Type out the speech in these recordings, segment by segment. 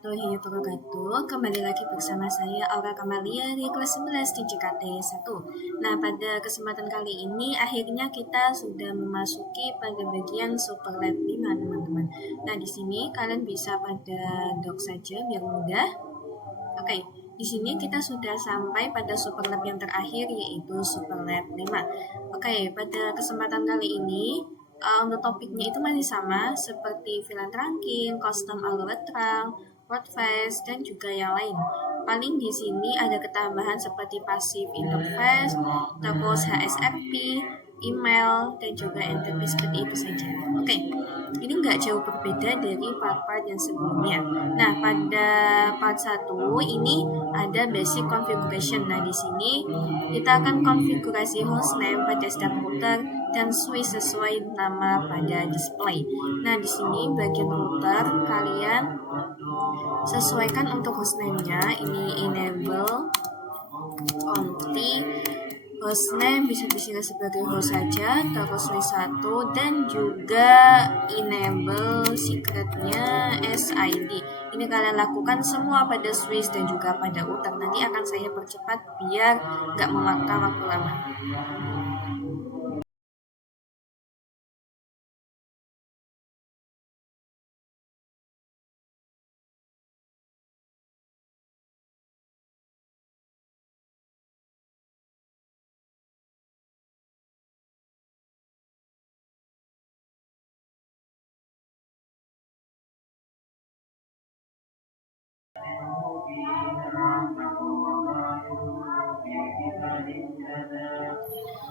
warahmatullahi wabarakatuh. Kembali lagi bersama saya Aura Kamalia di kelas 11 di JKT 1. Nah, pada kesempatan kali ini akhirnya kita sudah memasuki pada bagian Super Lab 5, teman-teman. Nah, di sini kalian bisa pada dock saja biar mudah. Oke, di sini kita sudah sampai pada Super Lab yang terakhir, yaitu Super Lab 5. Oke, pada kesempatan kali ini untuk topiknya itu masih sama seperti villain ranking, custom alurat terang, word face, dan juga yang lain. Paling di sini ada ketambahan seperti passive interface, terus HSRP, email, dan juga NTP seperti itu saja. Oke, ini nggak jauh berbeda dari part-part yang sebelumnya. Nah, pada part 1 ini ada basic configuration. Nah, di sini kita akan konfigurasi hostname pada setiap router dan switch sesuai nama pada display. Nah, di sini bagian router kalian sesuaikan untuk hostname-nya. Ini enable only hostname bisa disingkat sebagai host saja, terus switch 1 dan juga enable secretnya SID. Ini kalian lakukan semua pada switch dan juga pada router. Nanti akan saya percepat biar nggak memakan waktu lama.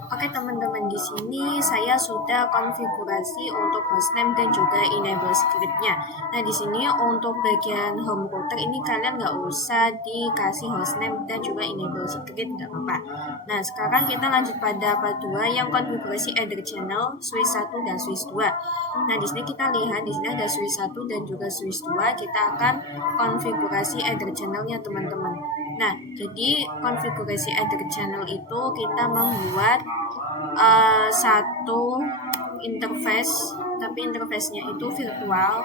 Oke teman-teman, di sini saya sudah konfigurasi untuk hostname dan juga enable scriptnya. Nah, di sini untuk bagian home router ini kalian nggak usah dikasih hostname dan juga enable script, nggak apa-apa. Nah, sekarang kita lanjut pada part 2 yang konfigurasi Ether channel switch 1 dan switch 2. Nah, di sini kita lihat di sini ada switch 1 dan juga switch 2. Kita akan konfigurasi Ether channelnya, teman-teman. Nah, jadi konfigurasi Ether channel itu kita membuat satu interface, tapi interface-nya itu virtual.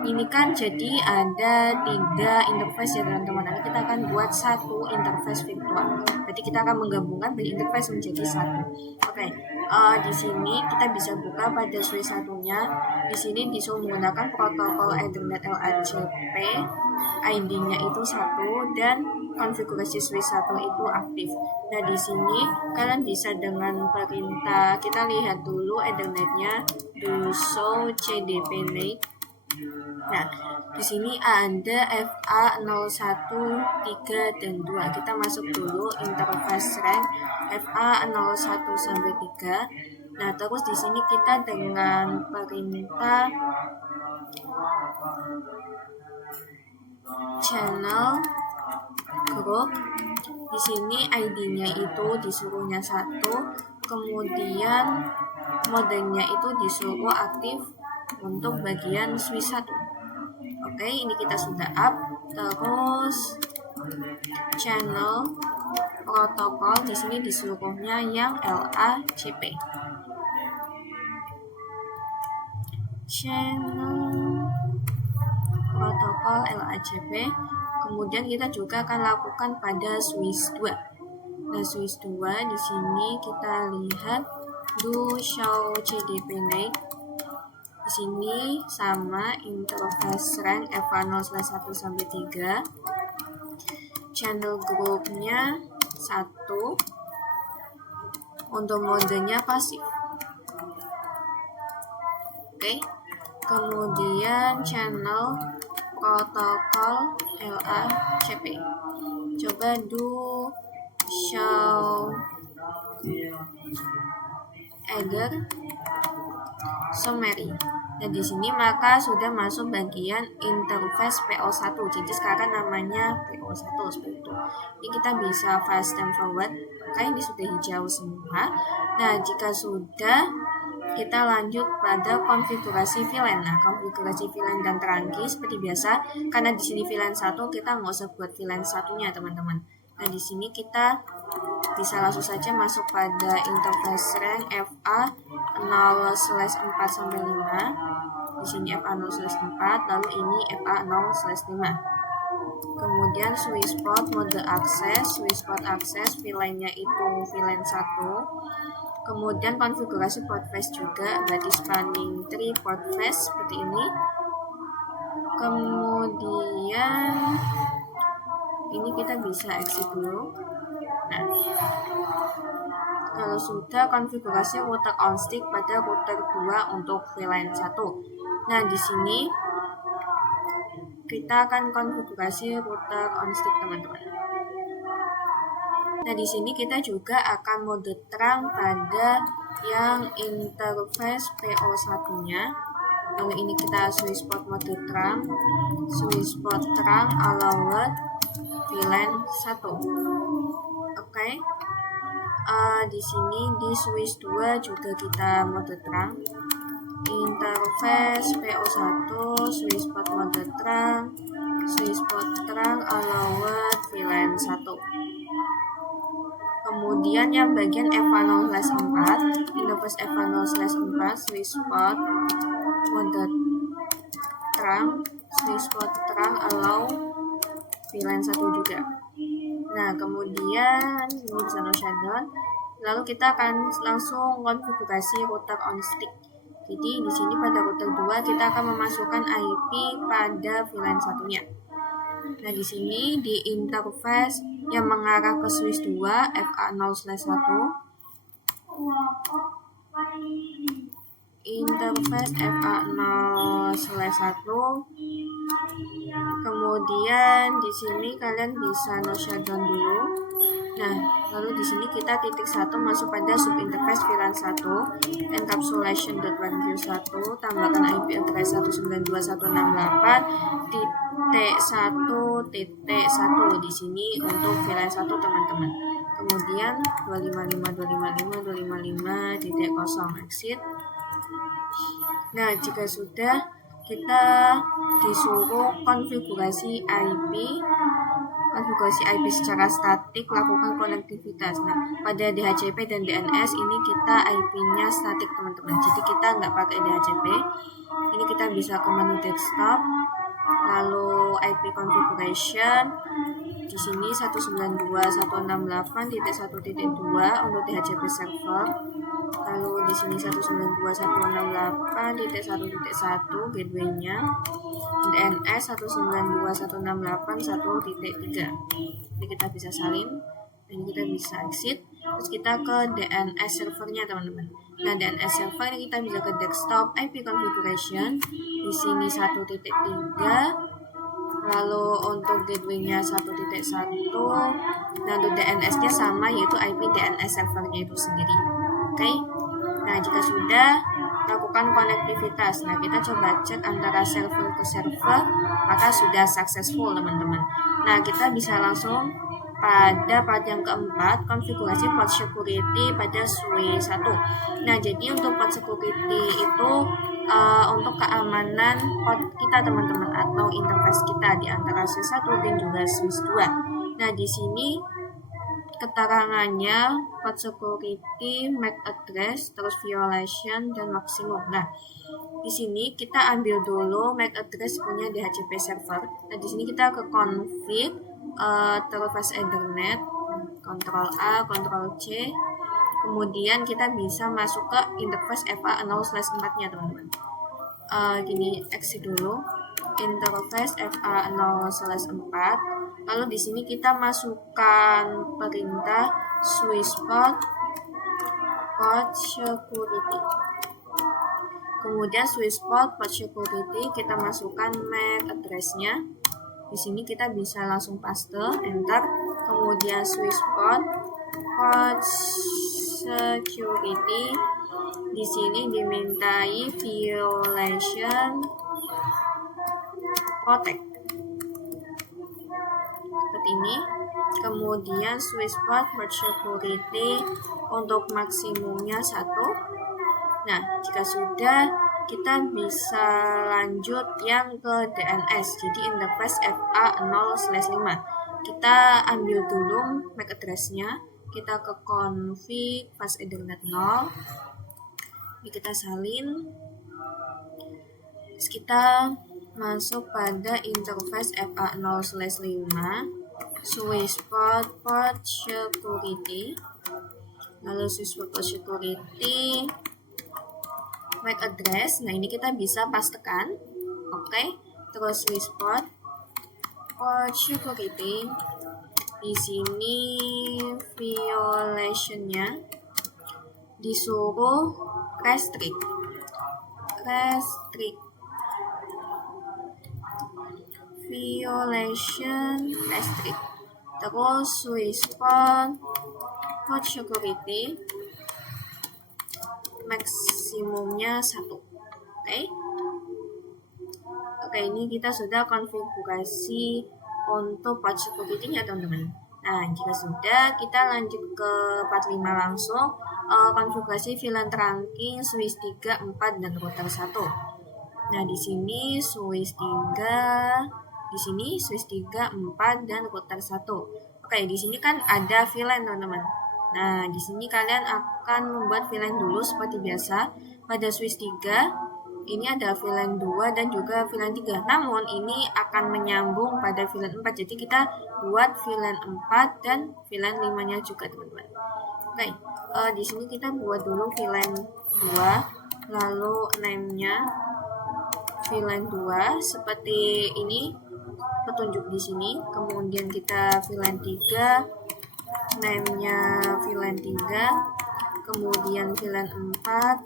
Ini kan jadi ada 3 interface ya teman-teman. Nanti kita akan buat satu interface virtual. Jadi kita akan menggabungkan dari interface menjadi satu. Oke, di sini kita bisa buka pada switch satunya. Di sini disuruh menggunakan protokol Ethernet LACP, ID-nya itu 1 dan konfigurasi switch 1 itu aktif. Nah, di sini kalian bisa dengan perintah, kita lihat dulu Ethernetnya, do show cdp NAT. Nah, di sini ada FA01, 3, dan 2. Kita masuk dulu interface rank FA01 sampai 3. Nah, terus di sini kita dengan perintah channel group. Di sini ID-nya itu disuruhnya 1, kemudian modenya itu disuruh aktif untuk bagian switch 1. Oke, ini kita sudah up. Terus channel protokol di sini disuruhnya yang LACP. Channel protokol LACP. Kemudian kita juga akan lakukan pada switch 2. Nah, switch 2 di sini kita lihat do show cdp NAT. Di sini sama interface rank FA0/1 sampai 3. Channel groupnya 1. Untuk modenya pasif. Oke. Kemudian channel protokol LACP. Coba do show Ether summary. Nah, di sini maka sudah masuk bagian interface PO1. Jadi sekarang namanya PO1 seperti itu. Ini kita bisa fast and forward. Oke, ini sudah hijau semua. Nah, jika sudah, kita lanjut pada konfigurasi VLAN. Nah, konfigurasi VLAN dan terangki seperti biasa. Karena di sini VLAN 1, kita nggak usah buat VLAN satunya, teman-teman. Nah, di sini kita bisa langsung saja masuk pada interface rank FA 0/4 sampai 5. Di sini FA0/4, lalu ini FA0/5. Kemudian SwiSpot mode akses, SwiSpot akses, VLAN-nya itu VLAN 1. Kemudian konfigurasi port face juga, berarti spanning tree port face seperti ini. Kemudian ini kita bisa exit dulu. Nah, kalau sudah konfigurasi router on stick pada router 2 untuk VLAN 1. Nah, di sini kita akan konfigurasi router on stick, teman-teman. Nah, di sini kita juga akan mode terang pada yang interface PO1-nya. Lalu ini kita SwiSpot mode terang, SwiSpot terang allowed VLAN 1. Oke. Di sini di switch 2 juga kita mode terang. Interface PO1, SwiSpot mode terang, SwiSpot terang allowed VLAN 1. Kemudian yang bagian FA0/4, interface FA0/4, SwiSpot mode terang, SwiSpot terang allow VLAN 1 juga. Nah, kemudian ini bisa no shutdown. Lalu kita akan langsung konfigurasi router on stick. Jadi di sini pada router 2 kita akan memasukkan IP pada VLAN 1-nya. Nah, di sini di interface yang mengarah ke switch 2 FA0/1, interface FA0/1. Kemudian di sini kalian bisa no shutdown dulu. Nah, lalu di sini kita titik 1 masuk pada subinterface VLAN 1 encapsulation.1q1 tambahkan IP address 192.168.1.1 di sini untuk VLAN 1, teman-teman. Kemudian 255.255.255.0 exit. Nah, jika sudah, kita disuruh konfigurasi IP secara statik, lakukan konektivitas. Nah, pada DHCP dan DNS ini kita IP-nya statik, teman-teman. Jadi kita nggak pakai DHCP. Ini kita bisa ke menu desktop, lalu IP configuration. Di sini 192.168.1.2 untuk DHCP server. Lalu di sini 192.168.1.1 gateway-nya. DNS 192.168.1.3. Jadi kita bisa salin dan kita bisa exit. Terus kita ke DNS servernya, teman-teman. Nah, DNS server ini kita bisa ke desktop IP configuration. Di sini 1.3. Lalu untuk gateway-nya 1.1. Dan untuk DNS-nya sama, yaitu IP DNS servernya itu sendiri. Oke. Nah, jika sudah, lakukan konektivitas. Nah, kita coba cek antara server ke server, maka sudah successful, teman-teman. Nah, kita bisa langsung pada part yang keempat, konfigurasi port security pada switch 1. Nah, jadi untuk port security itu untuk keamanan port kita, teman-teman, atau interface kita di antara switch 1 dan juga switch 2. Nah, di sini keterangannya port security, MAC address, terus violation dan maksimum. Nah, di sini kita ambil dulu MAC address punya DHCP server. Nah, di sini kita ke config, terus Ethernet, Ctrl A, Ctrl C. Kemudian kita bisa masuk ke interface FA0/4-nya, teman-teman. Gini, exit dulu. Interface FA0/4. Lalu di sini kita masukkan perintah SwiSpot port security. Kemudian SwiSpot port security kita masukkan MAC address-nya. Di sini kita bisa langsung paste, enter. Kemudian SwiSpot port security. Di sini dimintai violation protect. Seperti ini. Kemudian SwiSpot port security untuk maksimumnya 1. Nah, jika sudah, kita bisa lanjut yang ke DNS, jadi interface FA0/5. Kita ambil dulu MAC address-nya, kita ke config fast Ethernet 0. Ini kita salin. kita masuk pada interface FA0/5 switchboard port security, lalu switchboard port security MAC address. Nah, ini kita bisa pastekan. Oke. Terus switchboard port security, di sini violationnya disuruh restrict violation restrict. Terus switchboard port security maksimumnya 1. Oke, ini kita sudah konfigurasi untuk port security-nya, teman-teman. Nah, jika sudah, kita lanjut ke part 5 langsung. Konfigurasi VLAN trunking switch 3, 4, dan router 1. Nah, di sini switch 3, 4, dan router 1. Oke, di sini kan ada VLAN, teman-teman. Nah, di sini kalian akan membuat VLAN dulu seperti biasa. Pada switch 3, ini ada VLAN 2 dan juga VLAN 3. Namun ini akan menyambung pada VLAN 4. Jadi kita buat VLAN 4 dan VLAN 5-nya juga, teman-teman. Oke, di sini kita buat dulu VLAN 2, lalu name-nya VLAN 2 seperti ini petunjuk di sini. Kemudian kita VLAN 3, name-nya VLAN 3, kemudian VLAN 4,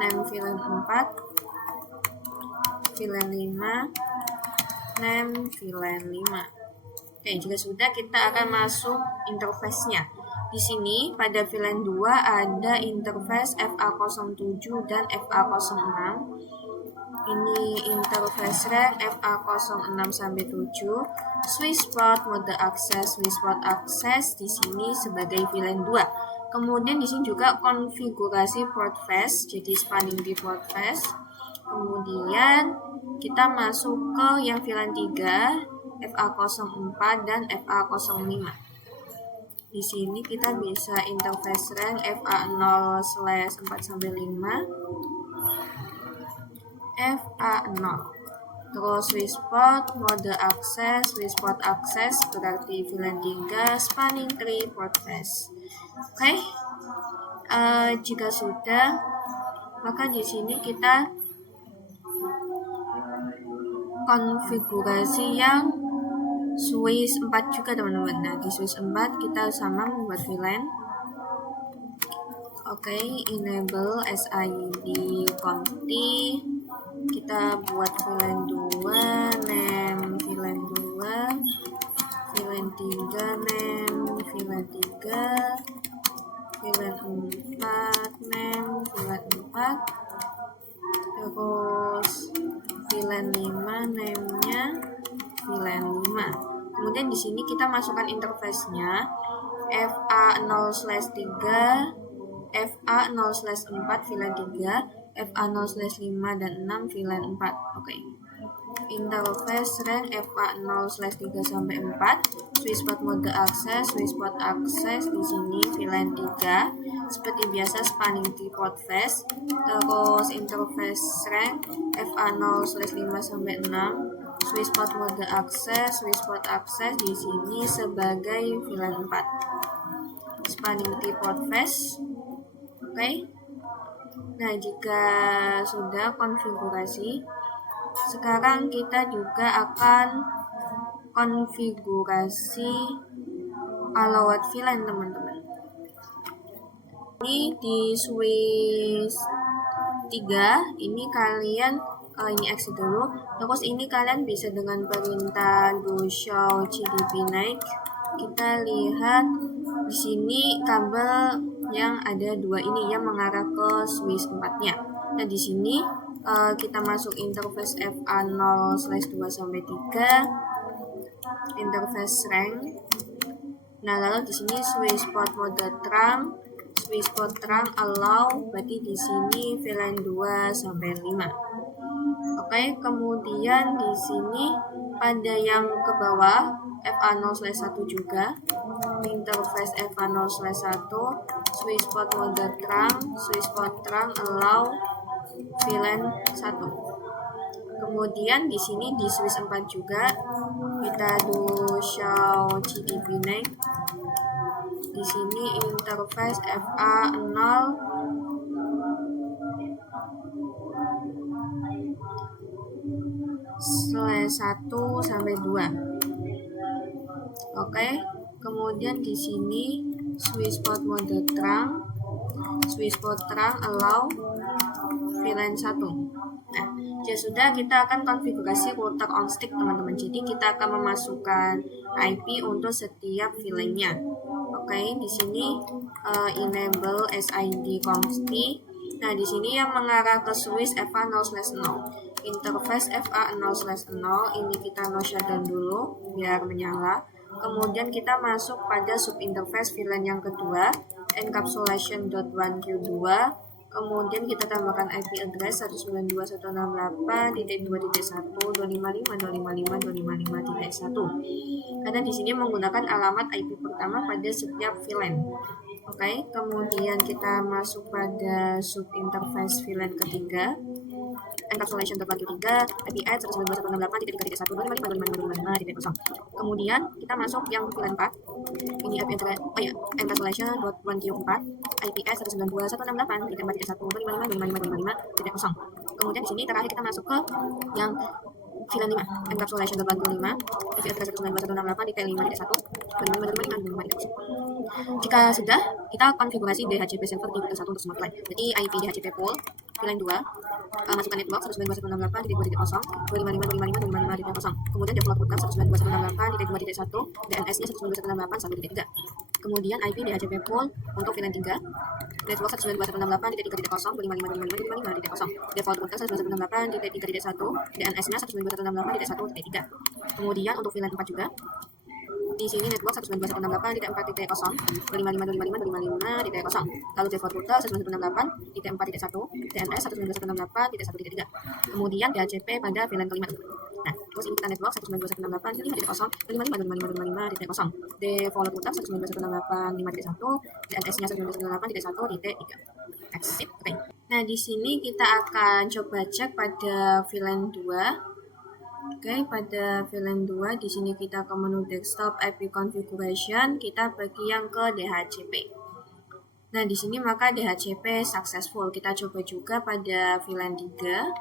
name VLAN 4, VLAN 5, name VLAN 5. Oke, jika sudah, kita akan masuk interface-nya. Di sini pada VLAN 2 ada interface FA07 dan FA06. Ini interface rank FA06-7, switchboard mode akses, switchboard akses di sini sebagai VLAN 2. Kemudian di sini juga konfigurasi port face, jadi spanning di port face. Kemudian kita masuk ke yang VLAN 3, FA04 dan FA05. Di sini kita bisa interface rank FA0/4-5, FA0. Terus switchboard mode akses, switchboard akses berarti VLAN 3, spanning tree port face. Oke, jika sudah, maka di sini kita konfigurasi yang switch 4 juga, teman-teman. Nah, di switch 4 kita sama membuat VLAN. Oke, enable SID conti. Kita buat VLAN 2, name VLAN 2, VLAN 3, name VLAN 3, VLAN 4, name VLAN 4, terus VLAN 5, name-nya VLAN 5. Kemudian di sini kita masukkan interface-nya FA0/3, FA0/4 VLAN 3, FA0/5 dan 6 VLAN 4. Oke. Interface rank FA0/3 sampai 4, switchboard mode akses, switchboard akses di sini VLAN 3 seperti biasa spanning di port face. Terus interface rank FA0/5 sampai 6, switchboard mode akses, switchboard akses di sini sebagai VLAN 4 spanning di port face. Oke. Nah, jika sudah konfigurasi, sekarang kita juga akan konfigurasi allowed VLAN, teman-teman. Ini di switch 3, ini kalian ini exit dulu. Terus ini kalian bisa dengan perintah do show CDP naik. Kita lihat di sini kabel yang ada 2 ini yang mengarah ke switch 4-nya. Nah, di sini kita masuk interface FA0/2 sampai 3, interface rank. Nah, lalu di sini switchboard mode trunk, switchboard trunk allow, berarti di sini VLAN 2 sampai 5. Oke, kemudian di sini pada yang ke bawah FA0/1 juga, interface FA0/1, switchboard mode trunk, switchboard trunk allow VLAN 1. Kemudian di sini di switch 4 juga kita do show GDB name. Di sini interface FA0 1 sampai 2. Oke, kemudian di sini switch port mode terang, switch port terang allow VLAN 1. Nah, ya sudah, kita akan konfigurasi router on stick teman-teman. Jadi kita akan memasukkan IP untuk setiap VLAN-nya. Oke, di sini enable SID const. Nah, di sini yang mengarah ke switch FA0/0. Interface FA0/0 ini kita no shutdown dulu biar menyala. Kemudian kita masuk pada subinterface VLAN yang kedua, encapsulation.1q2. Kemudian kita tambahkan IP address 192.168.255.255.255.1 karena di sini menggunakan alamat IP pertama pada setiap VLAN. Oke, kemudian kita masuk pada subinterface VLAN ketiga, encapsulation terpadu 3, IP add 192.168.3.1.255.255.0. Kemudian kita masuk yang VLAN 4. Ini IP address, encapsulation.1q4, IP add 192.168.3.4.3.1.255.255.0. Kemudian di sini terakhir kita masuk ke yang VLAN 5, encapsulation 85, IP address 192.168.3.1.255.255.0. Jika sudah, kita konfigurasi DHCP server di router 1 untuk smart LAN. Jadi IP DHCP pool VLAN 2, masukkan network 192.168.2.0, 255.255.255.0. Kemudian default router 192.168.2.1, DNS-nya 192.168.1.3. Kemudian IP DHCP pool untuk VLAN 3, network 192.168.3.0, 255.255.255.0. Default router 192.168.3.1, DNS-nya 192.168.1.3. Kemudian untuk VLAN 4 juga, di sini network 192.168.4.0, 255.255.255.0. Lalu default router 192.168.4.1, DNS 192.168.1.3. Kemudian DHCP pada VLAN kelima. Nah, terus ini kita network 192.168.5.0, 255.255.255.0. Default router 192.168.5.1, DNS-nya 192.168.1.3. Exit. Oke. Nah, di sini kita akan coba cek pada VLAN 2. Oke, pada VLAN 2 di sini kita ke menu desktop IP configuration, kita pergi yang ke DHCP. Nah, di sini maka DHCP successful. Kita coba juga pada VLAN 3,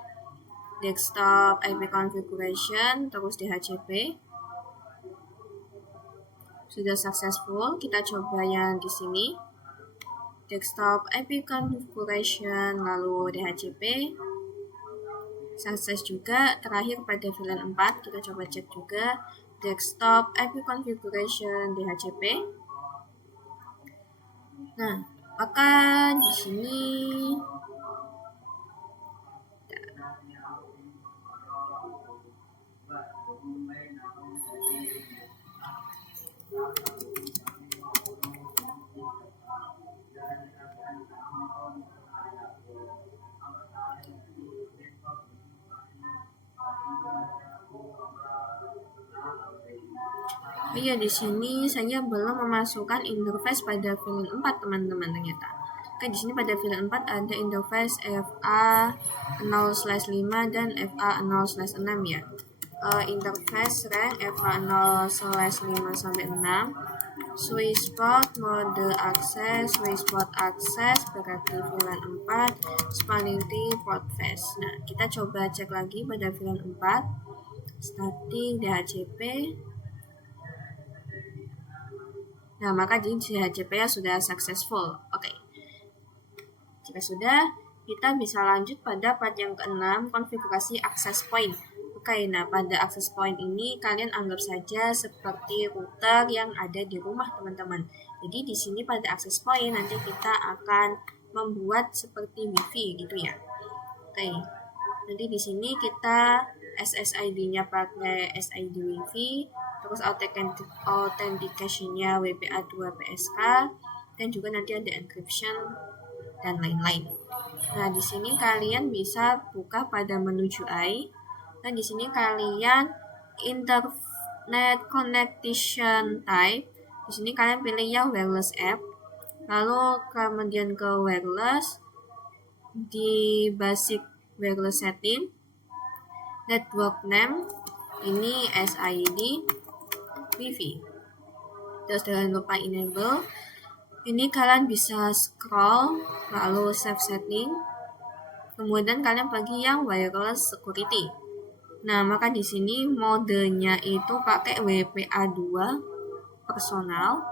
desktop IP configuration, terus DHCP. Sudah successful. Kita coba yang di sini, desktop IP configuration, lalu DHCP. Sukses juga. Terakhir pada VLAN 4 kita coba cek juga desktop IP configuration DHCP. Nah, maka di sini iya, di sini saya belum memasukkan interface pada VLAN 4 teman-teman ternyata. Oke, di sini pada VLAN 4 ada interface FA0/5 dan FA0/6 ya. Interface rank FA0/5 sampai 6. Switch port mode akses, switch port akses berarti VLAN 4, spanning tree port face. Nah, kita coba cek lagi pada VLAN 4. Static DHCP. Nah, maka di DHCP-nya sudah successful. Oke. Jika sudah, kita bisa lanjut pada part yang ke-6, konfigurasi access point. Oke, nah pada access point ini kalian anggap saja seperti router yang ada di rumah teman-teman. Jadi di sini pada access point nanti kita akan membuat seperti wifi gitu ya. Oke. Nanti di sini kita SSID-nya pakai SID wifi, terus authentication-nya WPA2 PSK, dan juga nanti ada encryption dan lain-lain. Nah, di sini kalian bisa buka pada menu UI. Dan di sini kalian internet connection type. Di sini kalian pilih yang wireless app. Lalu kemudian ke wireless di basic wireless setting. network name ini SID Wi-Fi. Terus jangan lupa enable. Ini kalian bisa scroll lalu save setting. Kemudian kalian pergi yang wireless security. Nah, maka di sini modenya itu pakai WPA2 personal.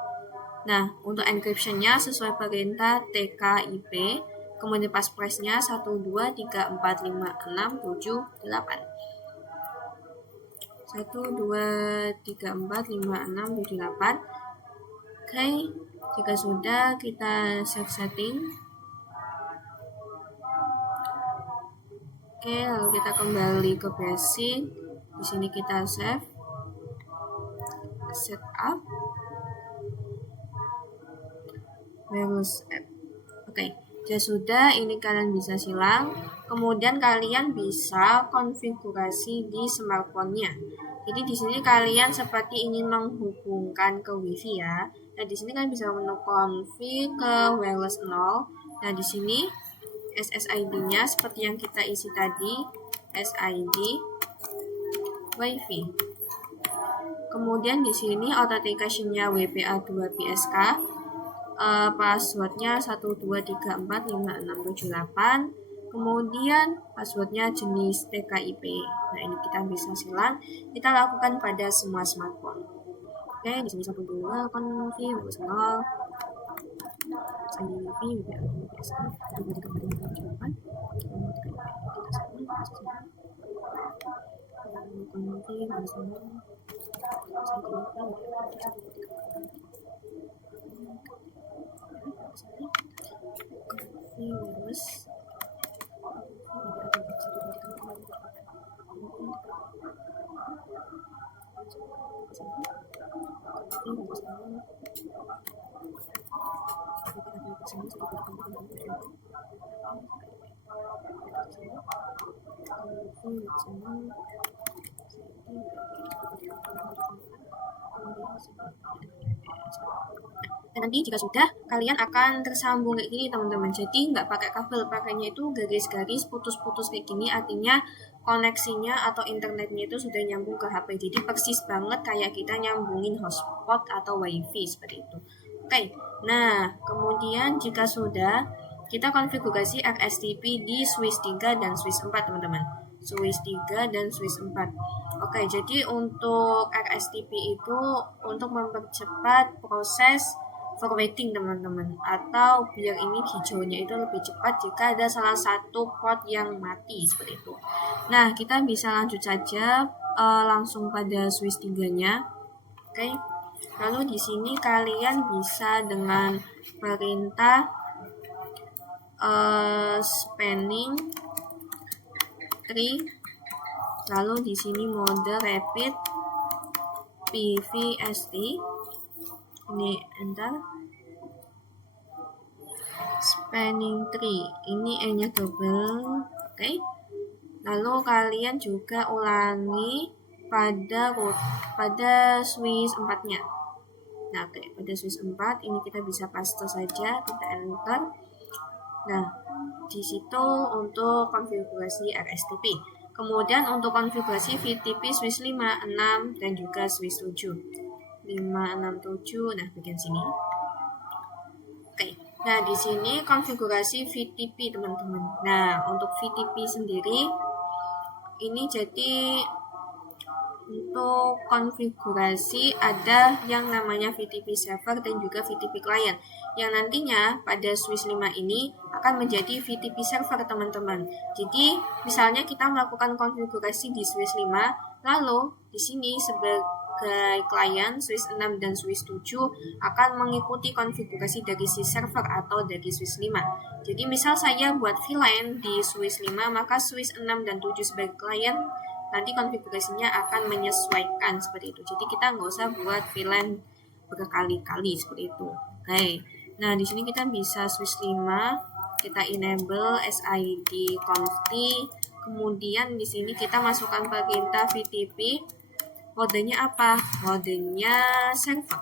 Nah, untuk encryption-nya sesuai perintah TKIP. Kemudian passphrase-nya 123456778. 123456778. Oke, jika sudah kita save setting. Oke, lalu kita kembali ke basic. Di sini kita save, setup, wireless app. Oke, jika sudah, ini kalian bisa silang. Kemudian kalian bisa konfigurasi di smartphone-nya. Jadi di sini kalian seperti ingin menghubungkan ke WiFi ya. Nah, di sini kalian bisa menu config ke wireless 0. Nah, di sini SSID-nya seperti yang kita isi tadi, SID WiFi. Kemudian di sini authentication-nya WPA2 PSK, password-nya 123456778. Kemudian password-nya jenis TKIP. Nah, ini kita bisa silang. Kita lakukan pada semua smartphone. Oke, di sini 12 config personal. SID Wi-Fi, WPA2 PSK, 123456778. Config personal. Dan nanti jika sudah, kalian akan tersambung kayak gini teman-teman. Jadi nggak pakai kabel, pakainya itu garis-garis putus-putus kayak gini. Artinya koneksinya atau internetnya itu sudah nyambung ke HP. Jadi persis banget kayak kita nyambungin hotspot atau WiFi seperti itu. Oke, nah kemudian jika sudah, kita konfigurasi RSTP di switch 3 dan switch 4 teman-teman. Switch 3 dan switch 4. Oke, jadi untuk RSTP itu untuk mempercepat proses forwarding teman-teman, atau biar ini hijaunya itu lebih cepat jika ada salah satu port yang mati seperti itu. Nah, kita bisa lanjut saja langsung pada switch 3-nya. Oke. Lalu di sini kalian bisa dengan perintah spanning tree. Lalu di sini mode rapid PVST. Ini enter. Spanning tree. Ini E-nya double. Oke. Lalu kalian juga ulangi pada switch 4-nya. Nah, oke, pada switch 4 ini kita bisa paste saja, kita enter. Nah, di situ untuk konfigurasi RSTP. Kemudian untuk konfigurasi VTP switch 5, 6 dan juga switch 7. 5, 6, 7. Nah, bagian sini. Oke. Nah, di sini konfigurasi VTP, teman-teman. Nah, untuk VTP sendiri ini jadi untuk konfigurasi ada yang namanya VTP server dan juga VTP client, yang nantinya pada switch 5 ini akan menjadi VTP server teman-teman. Jadi misalnya kita melakukan konfigurasi di switch 5, lalu di sini sebagai client switch 6 dan switch 7 akan mengikuti konfigurasi dari si server atau dari switch 5. Jadi misal saya buat VLAN di switch 5, maka switch 6 dan 7 sebagai client nanti konfigurasinya akan menyesuaikan seperti itu. Jadi kita nggak usah buat VLAN berkali-kali seperti itu. Oke. Nah, di sini kita bisa switch 5, kita enable SID conft. Kemudian di sini kita masukkan perintah VTP. Modenya apa? Modenya server.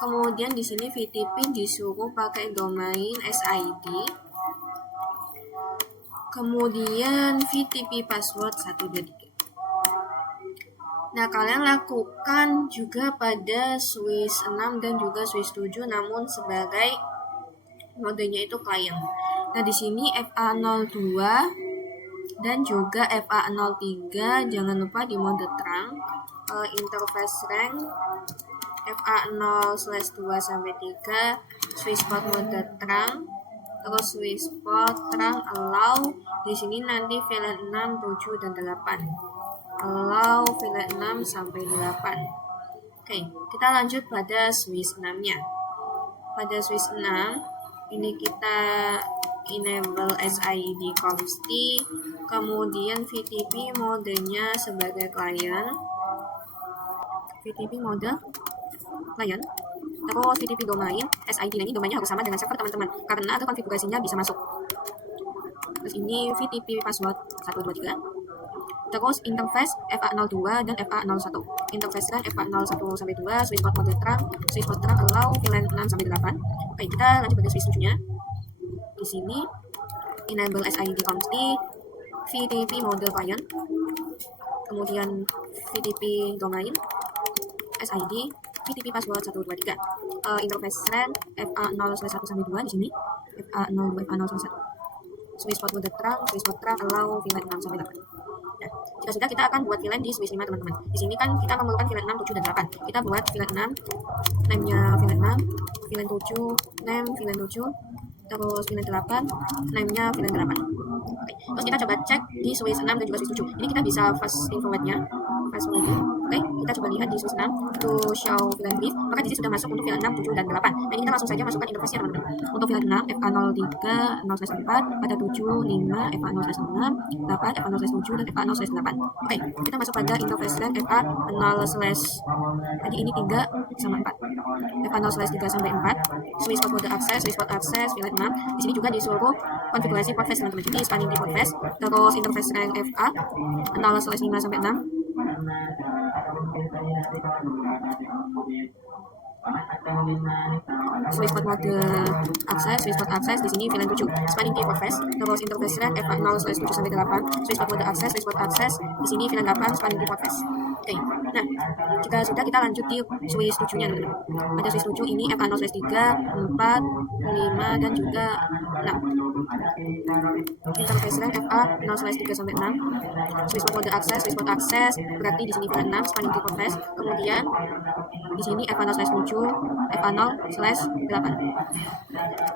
Kemudian di sini VTP disuruh pakai domain SID. kemudian VTP password 123. Nah, kalian lakukan juga pada Swiss 6 dan juga Swiss 7 namun sebagai modenya itu client. Nah, di sini FA02 dan juga FA03 jangan lupa di mode terang. Interface rank FA0/2-3 Swisspot mode terang, terus Swisspot terang allow. Di sini nanti VLAN 6, 7 dan 8. Allow VLAN 6 sampai 8. Oke, kita lanjut pada Swiss 6-nya. Pada Swiss 6 ini kita enable SID const, kemudian VTP modenya sebagai client, VTP mode client, terus VTP domain, SID ini domainnya harus sama dengan server teman-teman karena agar konfigurasinya bisa masuk. Terus ini VTP password 123. Terus interface FA02 dan FA01. Interface kan FA01-2, Swisspot mode terang, Swisspot terang allow VLAN 6 sampai 8. Oke, kita lanjut pada Swiss 7-nya. Di sini enable SID const, VTP mode client, kemudian VTP domain, SID, VTP password 123. Interface ran FA0/1-2 di sini, FA02, FA0/1. Swisspot mode terang, Swisspot terang allow VLAN 6 sampai 8. Nah, jika sudah kita akan buat VLAN di Swiss 5 teman-teman. Di sini kan kita memerlukan VLAN 6, 7 dan 8. Kita buat VLAN 6, name-nya VLAN 6, VLAN 7, name VLAN 7, terus VLAN 8, name-nya VLAN 8. Oke, terus kita coba cek di Swiss 6 dan juga Swiss 7. Ini kita bisa fast forward-nya. Fast forward. Oke, kita coba lihat di Swiss 6 to show VLAN brief. Maka di sini sudah masuk untuk VLAN 6, 7 dan 8. Nah, ini kita langsung saja masukkan interface-nya teman-teman. Untuk VLAN 6 FA03 0/4, pada 7 5 FA0/6, 8 FA0/7 dan FA0/8. Oke, kita masuk pada interface ran FA0/ tadi ini 3 sama 4. FA0/3 sampai 4. Swisspot mode akses, Swisspot akses VLAN 6. Di sini juga disuruh konfigurasi port face teman-teman. Jadi spanning di port face, terus interface rank FA 0/5 sampai 6. Swisspot mode akses di sini VLAN 7 spanning key port face, terus interface ran FA 0/7 sampai 8. Swisspot mode akses di sini VLAN 8 spanning key port face. Oke, nah jika sudah kita lanjut di Swiss 7-nya teman-teman. Pada Swiss 7 ini FA 0/3, 4, 5 dan juga 6. Interface ran FA 0/3 sampai 6. Swisspot mode akses berarti di sini VLAN 6 spanning key port face. Kemudian di sini FA 0/7, FA 0/8.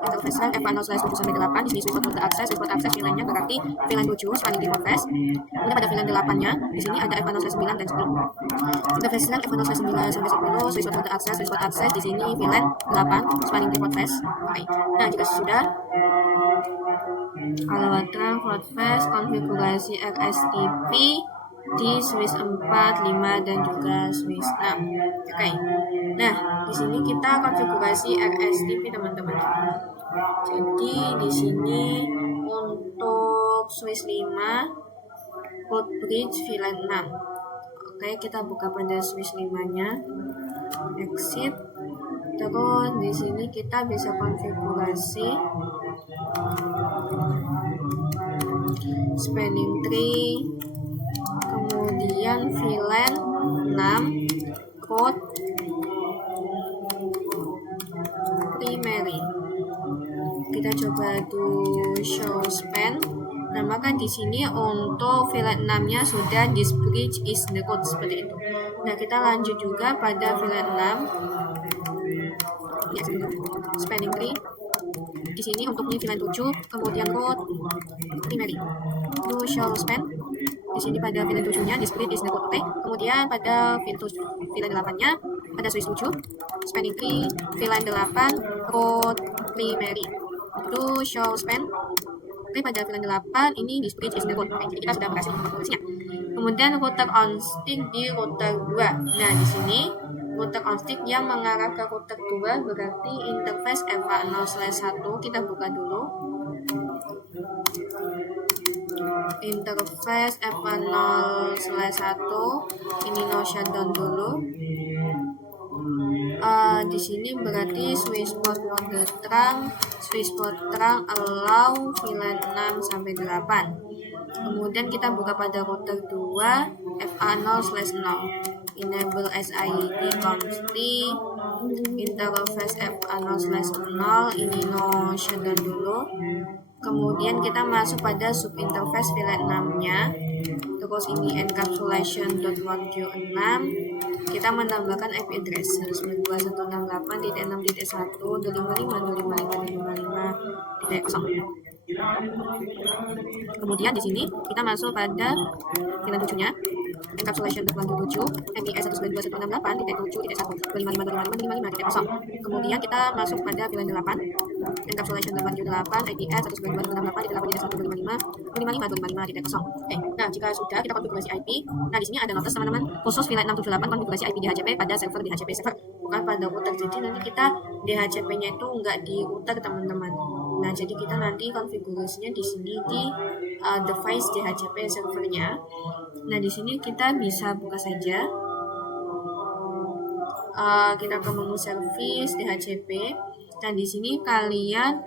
Interface ran FA 0/7 sampai 8. Di sini Swisspot mode akses VLAN-nya berarti VLAN 7 spanning key port face. Kemudian pada VLAN 8-nya di sini ada FA 0/9 dan 10. Interface ran FA 0/9 sampai 10. Swisspot mode akses di sini VLAN 8 spanning key port face. Oke. Nah, jika sudah Alawatra port face konfigurasi RSTP di Swiss 4, 5 dan juga Swiss 6. Oke. Nah, di sini kita konfigurasi RSTP teman-teman. Jadi di sini untuk Swiss 5 port bridge VLAN 6. Oke, kita buka pada Swiss 5-nya. Exit. Terus di sini kita bisa konfigurasi spanning tree, kemudian VLAN 6, root, primary. Kita coba do show span. Nah, maka di sini untuk VLAN 6-nya sudah this bridge is the root seperti itu. Nah, kita lanjut juga pada VLAN 6. Ya, spanning tree. Di sini untuk ini VLAN 7, kemudian root, primary. Do show span. Di sini pada VLAN 7-nya this bridge is the root. Oke. Kemudian pada VLAN 8-nya pada Swiss 7, spanning tree, VLAN 8, root, primary. Do show span. Oke, pada VLAN 8 ini this bridge is the root. Oke, jadi kita sudah berhasil konfigurasinya. Kemudian router on stick di router 2. Nah, di sini router on stick yang mengarah ke router 2 berarti interface FA0/1 kita buka dulu. Interface FA0/1 ini no shutdown dulu. Di sini berarti switchboard mode terang, switchboard terang allow VLAN 6 sampai 8. Kemudian kita buka pada router 2 FA0/0 enable SID consti interface FA0/0 ini no shutdown dulu. Kemudian kita masuk pada subinterface VLAN 6 nya, terus ini encapsulation.1Q6, kita menambahkan IP address 192.168.6.1.255.255.0. Kemudian di sini kita masuk pada VLAN 7 nya, encapsulation.127 MPS 192.168.7.1.255.255.0. Kemudian kita masuk pada VLAN 8, encapsulation.128 IPS 192.168.8.255.255.0. Oke, nah jika sudah kita konfigurasi IP. Nah di sini ada notice teman-teman, khusus VLAN 678 konfigurasi IP DHCP pada server DHCP server, bukan pada router. Jadi nanti kita DHCP-nya itu enggak di router teman-teman. Nah jadi kita nanti konfigurasinya di sini di device DHCP servernya. Nah di sini kita bisa buka saja. Kita ke menu service DHCP. Dan di sini kalian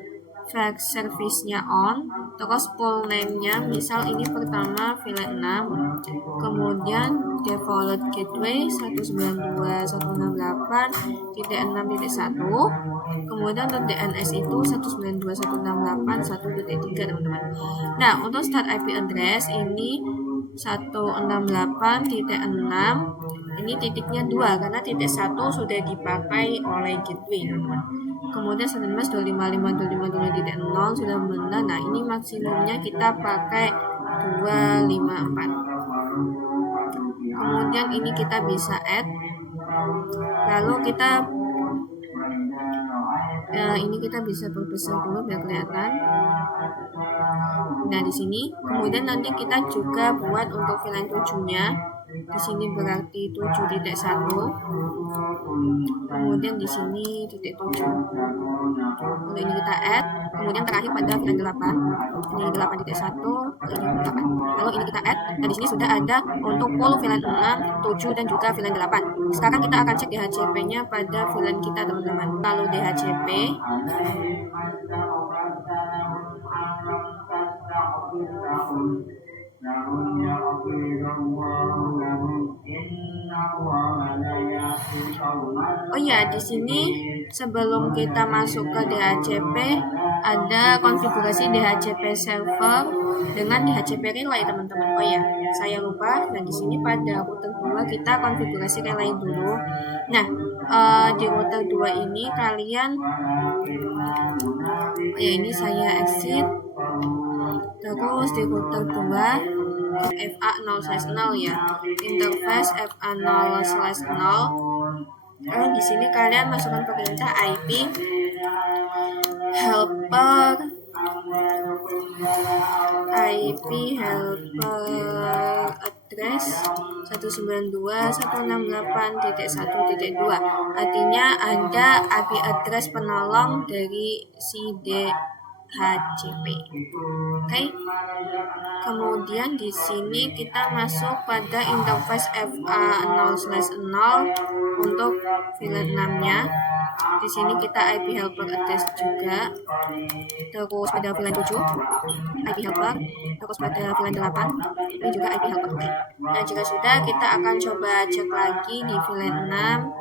flag service-nya on, terus pool name-nya misal ini pertama VLAN 6, kemudian default gateway 192.168.6.1, kemudian untuk DNS itu 192.168.1.3 teman-teman. Nah untuk start IP address ini 168.6, ini titiknya 2 karena titik 1 sudah dipakai oleh gateway teman-teman. Kemudian 19.25.25.2.0 sudah benar. Nah ini maksimumnya kita pakai 254. Kemudian ini kita bisa add, lalu kita ini kita bisa perbesar dulu biar kelihatan. Nah di sini kemudian nanti kita juga buat untuk VLAN 7-nya. Di sini berarti 7.1. Kemudian di sini titik 7. Lalu ini kita add. Kemudian terakhir pada VLAN 8. Ini 8.1, ini 8. Lalu ini kita add. Dan di sini sudah ada untuk pool VLAN 6, 7 dan juga VLAN 8. Sekarang kita akan cek DHCP-nya pada VLAN kita teman-teman. Lalu DHCP. Oh ya, di sini sebelum kita masuk ke DHCP ada konfigurasi DHCP server dengan DHCP relay teman-teman. Oh ya, saya lupa. Nah, di sini pada router 2 kita konfigurasi relay dulu. Nah, di router 2 ini kalian ini saya exit. Terus di router 2 FA0/0 ya, interface FA0/0. Di sini kalian masukkan perintah IP helper address 192.168.1.2. Artinya ada IP address penolong dari si DHCP. Oke. Kemudian di sini kita masuk pada interface FA0/0 untuk VLAN 6-nya. Di sini kita IP helper address juga. Terus pada VLAN 7 IP helper, terus pada VLAN 8 ini juga IP helper. Nah, jika sudah kita akan coba cek lagi di VLAN 6.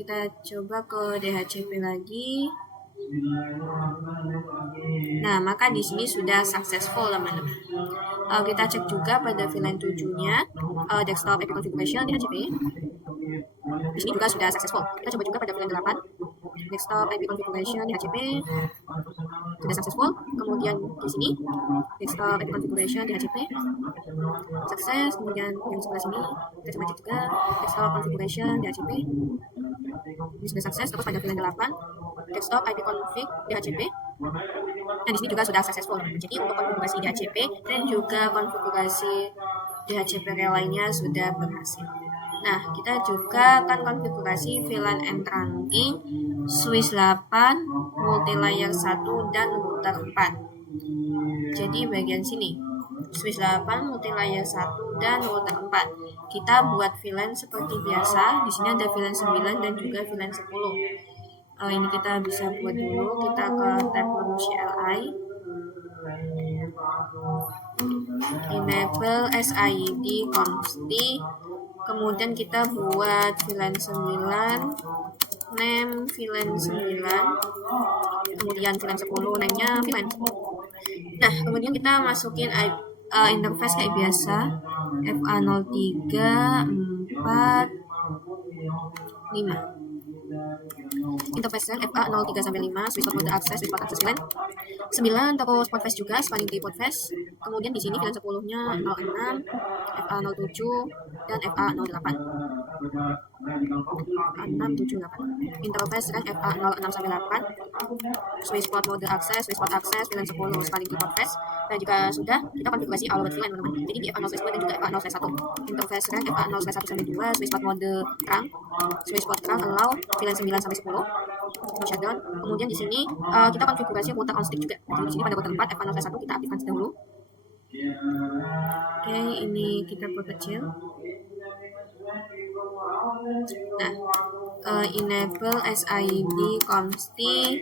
Kita coba ke DHCP lagi. Nah, maka di sini sudah successful teman-teman. Kita cek juga pada VLAN 7-nya, desktop IP configuration DHCP. Di sini juga sudah successful. Kita coba juga pada VLAN 8, desktop IP configuration DHCP sudah successful. Kemudian di sini desktop IP configuration DHCP sukses. Kemudian yang sebelah sini kita coba cek juga desktop configuration DHCP ini sudah sukses. Terus pada VLAN 8 desktop IP config DHCP. Dan di sini juga sudah successful. Jadi untuk konfigurasi DHCP dan juga konfigurasi DHCP relay-nya sudah berhasil. Nah, kita juga akan konfigurasi VLAN and trunking, switch 8, multi layer 1 dan router 4. Jadi bagian sini. switch 8, multilayer 1, dan router 4. Kita buat VLAN seperti biasa. Di sini ada VLAN 9 dan juga VLAN 10. Ini kita bisa buat dulu. Kita ke tab menu CLI, enable SID consti, kemudian kita buat VLAN 9, name VLAN 9, kemudian VLAN 10, name-nya VLAN 10. Nah, kemudian kita masukin interface kayak biasa, FA03 4 5. Interface FA03 sampai 5, switch port mode access, switch port access VLAN 9, terus port face juga, spanning tree port face. Kemudian di sini VLAN 10-nya 06, FA07, dan FA08. 678. Interface rank FA06 sampai 8. Switch port mode access, switch port access, VLAN 10, spanning tree port face. Dan jika sudah, kita konfigurasi all over VLAN, teman-teman. Jadi di FA0/2 dan juga FA0/1. Interface rank FA0/1 sampai 2, switch port mode terang, switch port terang allow VLAN 9 sampai 10. Shutdown. Kemudian di sini kita konfigurasi router on stick juga. Jadi di sini pada router 4 FA0/1 kita aktifkan dahulu. Oke, ini kita perkecil. Nah, enable SID consti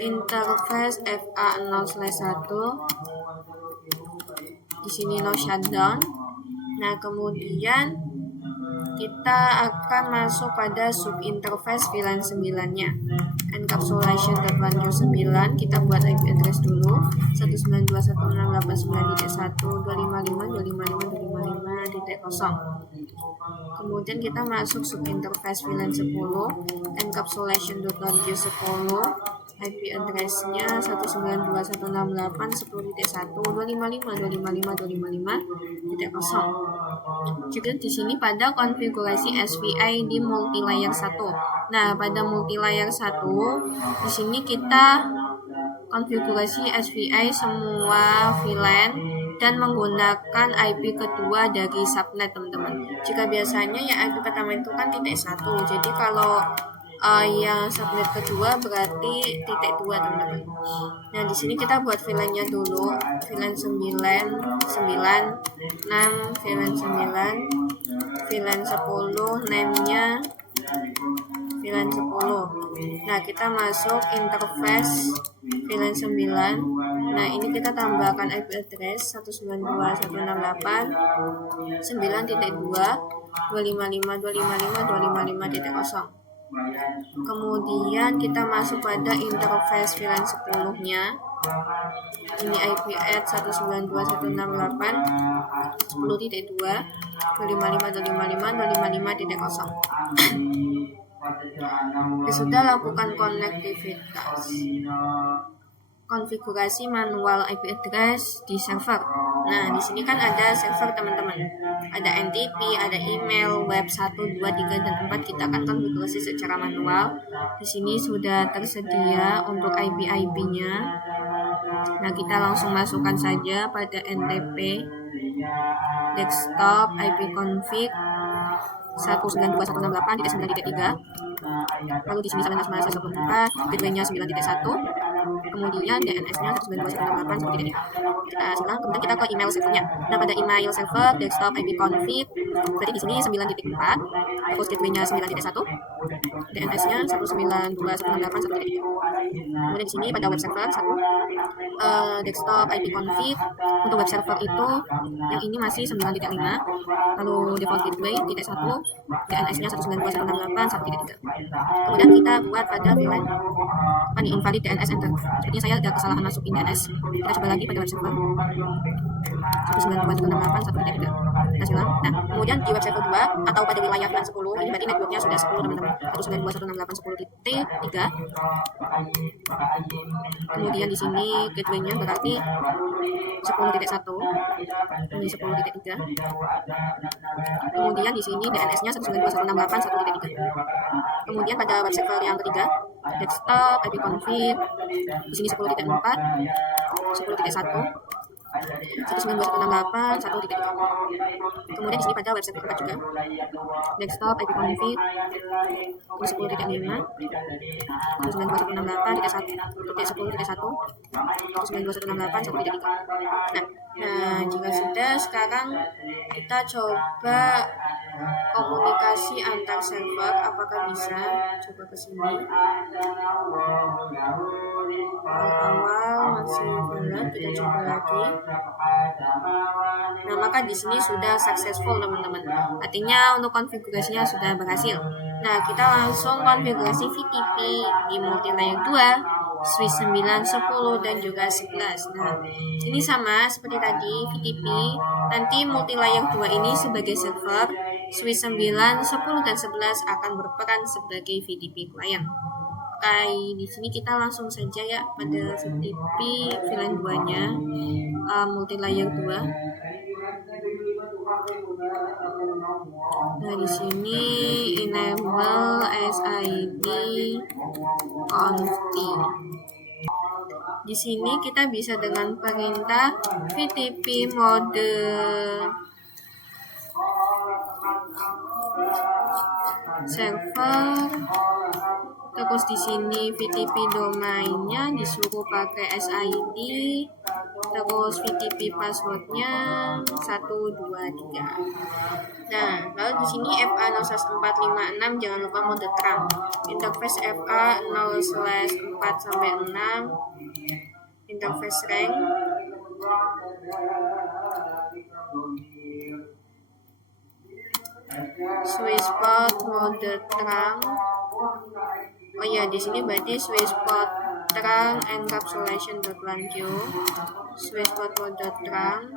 interface FA0/1. Di sini no shutdown. Nah, kemudian kita akan masuk pada subinterface VLAN 9-nya. Encapsulation.129, kita buat IP address dulu. 192.168.1.255.255.255.0. Kemudian kita masuk subinterface VLAN 10, encapsulation.110, IP address-nya 192.168.1.255.255.255.0. Juga di sini pada konfigurasi SVI di multilayer 1. Nah, pada multilayer 1 di sini kita konfigurasi SVI semua VLAN dan menggunakan IP kedua dari subnet, teman-teman. Jika biasanya yang IP pertama itu kan .1, jadi kalau yang subnet kedua berarti .2, teman-teman. Nah, di sini kita buat VLAN-nya dulu. VLAN 9, 6, VLAN 9, VLAN 10, name-nya VLAN 10. Nah, kita masuk interface VLAN 9. Nah, ini kita tambahkan IP address 192.168.9.2.255.255.255.0. Kemudian kita masuk pada interface VLAN 10-nya. Ini IP add 192.168.10.2.255.255.255.0. Sudah lakukan konektivitas. Konfigurasi manual IP address di server. Nah, di sini kan ada server, teman-teman. Ada NTP, ada email, web 1, 2, 3, dan 4. Kita akan konfigurasi secara manual. Di sini sudah tersedia untuk IP-IP-nya. Nah, kita langsung masukkan saja pada NTP desktop IP config 192.168.9.3. Lalu di sini salah nama saya gateway-nya 9.1. Kemudian DNS-nya 192.168.1.3. Kita silang, kemudian kita ke email servernya. Nah, pada email server desktop IP config, berarti di sini 9.4, terus gateway-nya 9.1, DNS-nya 192.168.1.3. Kemudian di sini pada web server 1, desktop IP config untuk web server itu yang ini masih 9.5, lalu default gateway .1, DNS-nya 192.168.1.3. Kemudian kita buat pada VLAN invalid DNS enter. Sepertinya saya ada kesalahan masukin DNS. Kita coba lagi pada web server 192.168.1.3. Kita silang. Nah, kemudian di web server 2 atau pada wilayah VLAN 10, ini berarti networknya sudah 10, teman-teman. 192.168.10.3. Kemudian di sini gateway-nya berarti 10.1, ini 10.3. Kemudian di sini DNS-nya 192.168.1.3. Kemudian pada web server yang ketiga, desktop IP config, di sini 10.4, 10.1, 192.168 1.3. Kemudian di sini pada website tempat juga desktop IP config ini 10.5 192.168.1.10.1 192.168 1.3. Nah, jika sudah, sekarang kita coba komunikasi antar server, apakah bisa? Coba ke sini. Awal masih berat, kita coba lagi. Nah, maka di sini sudah successful, teman-teman. Artinya untuk konfigurasinya sudah berhasil. Nah, kita langsung konfigurasi VTP di multilayer 2, switch 9, 10, dan juga 11. Nah, ini sama seperti tadi VTP. Nanti multilayer 2 ini sebagai server, switch 9, 10, dan 11 akan berperan sebagai VTP client. Oke, di sini kita langsung saja ya pada VTP VLAN 2-nya, multilayer 2. Nah, di sini enable SID conf. Di sini kita bisa dengan perintah VTP mode server. Terus di sini VTP domainnya disuruh pakai SID. Terus VTP passwordnya 123. Nah, lalu di sini FA0/456 jangan lupa mode terang. Interface FA 0/4-6. Interface rank. Switch port mode terang. Oh ya, di sini berarti switch port terang encapsulation.1q, switch port mode terang,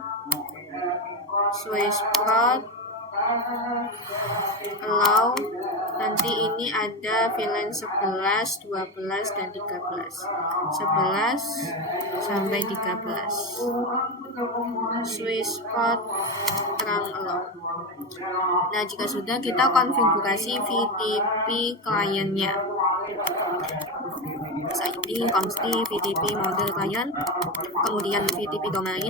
switch port allow. Nanti ini ada VLAN 11, 12, dan 13. 11 sampai 13. Switch port terang allow. Nah, jika sudah, kita konfigurasi VTP kliennya. SID, consti, VTP mode client, kemudian VTP domain,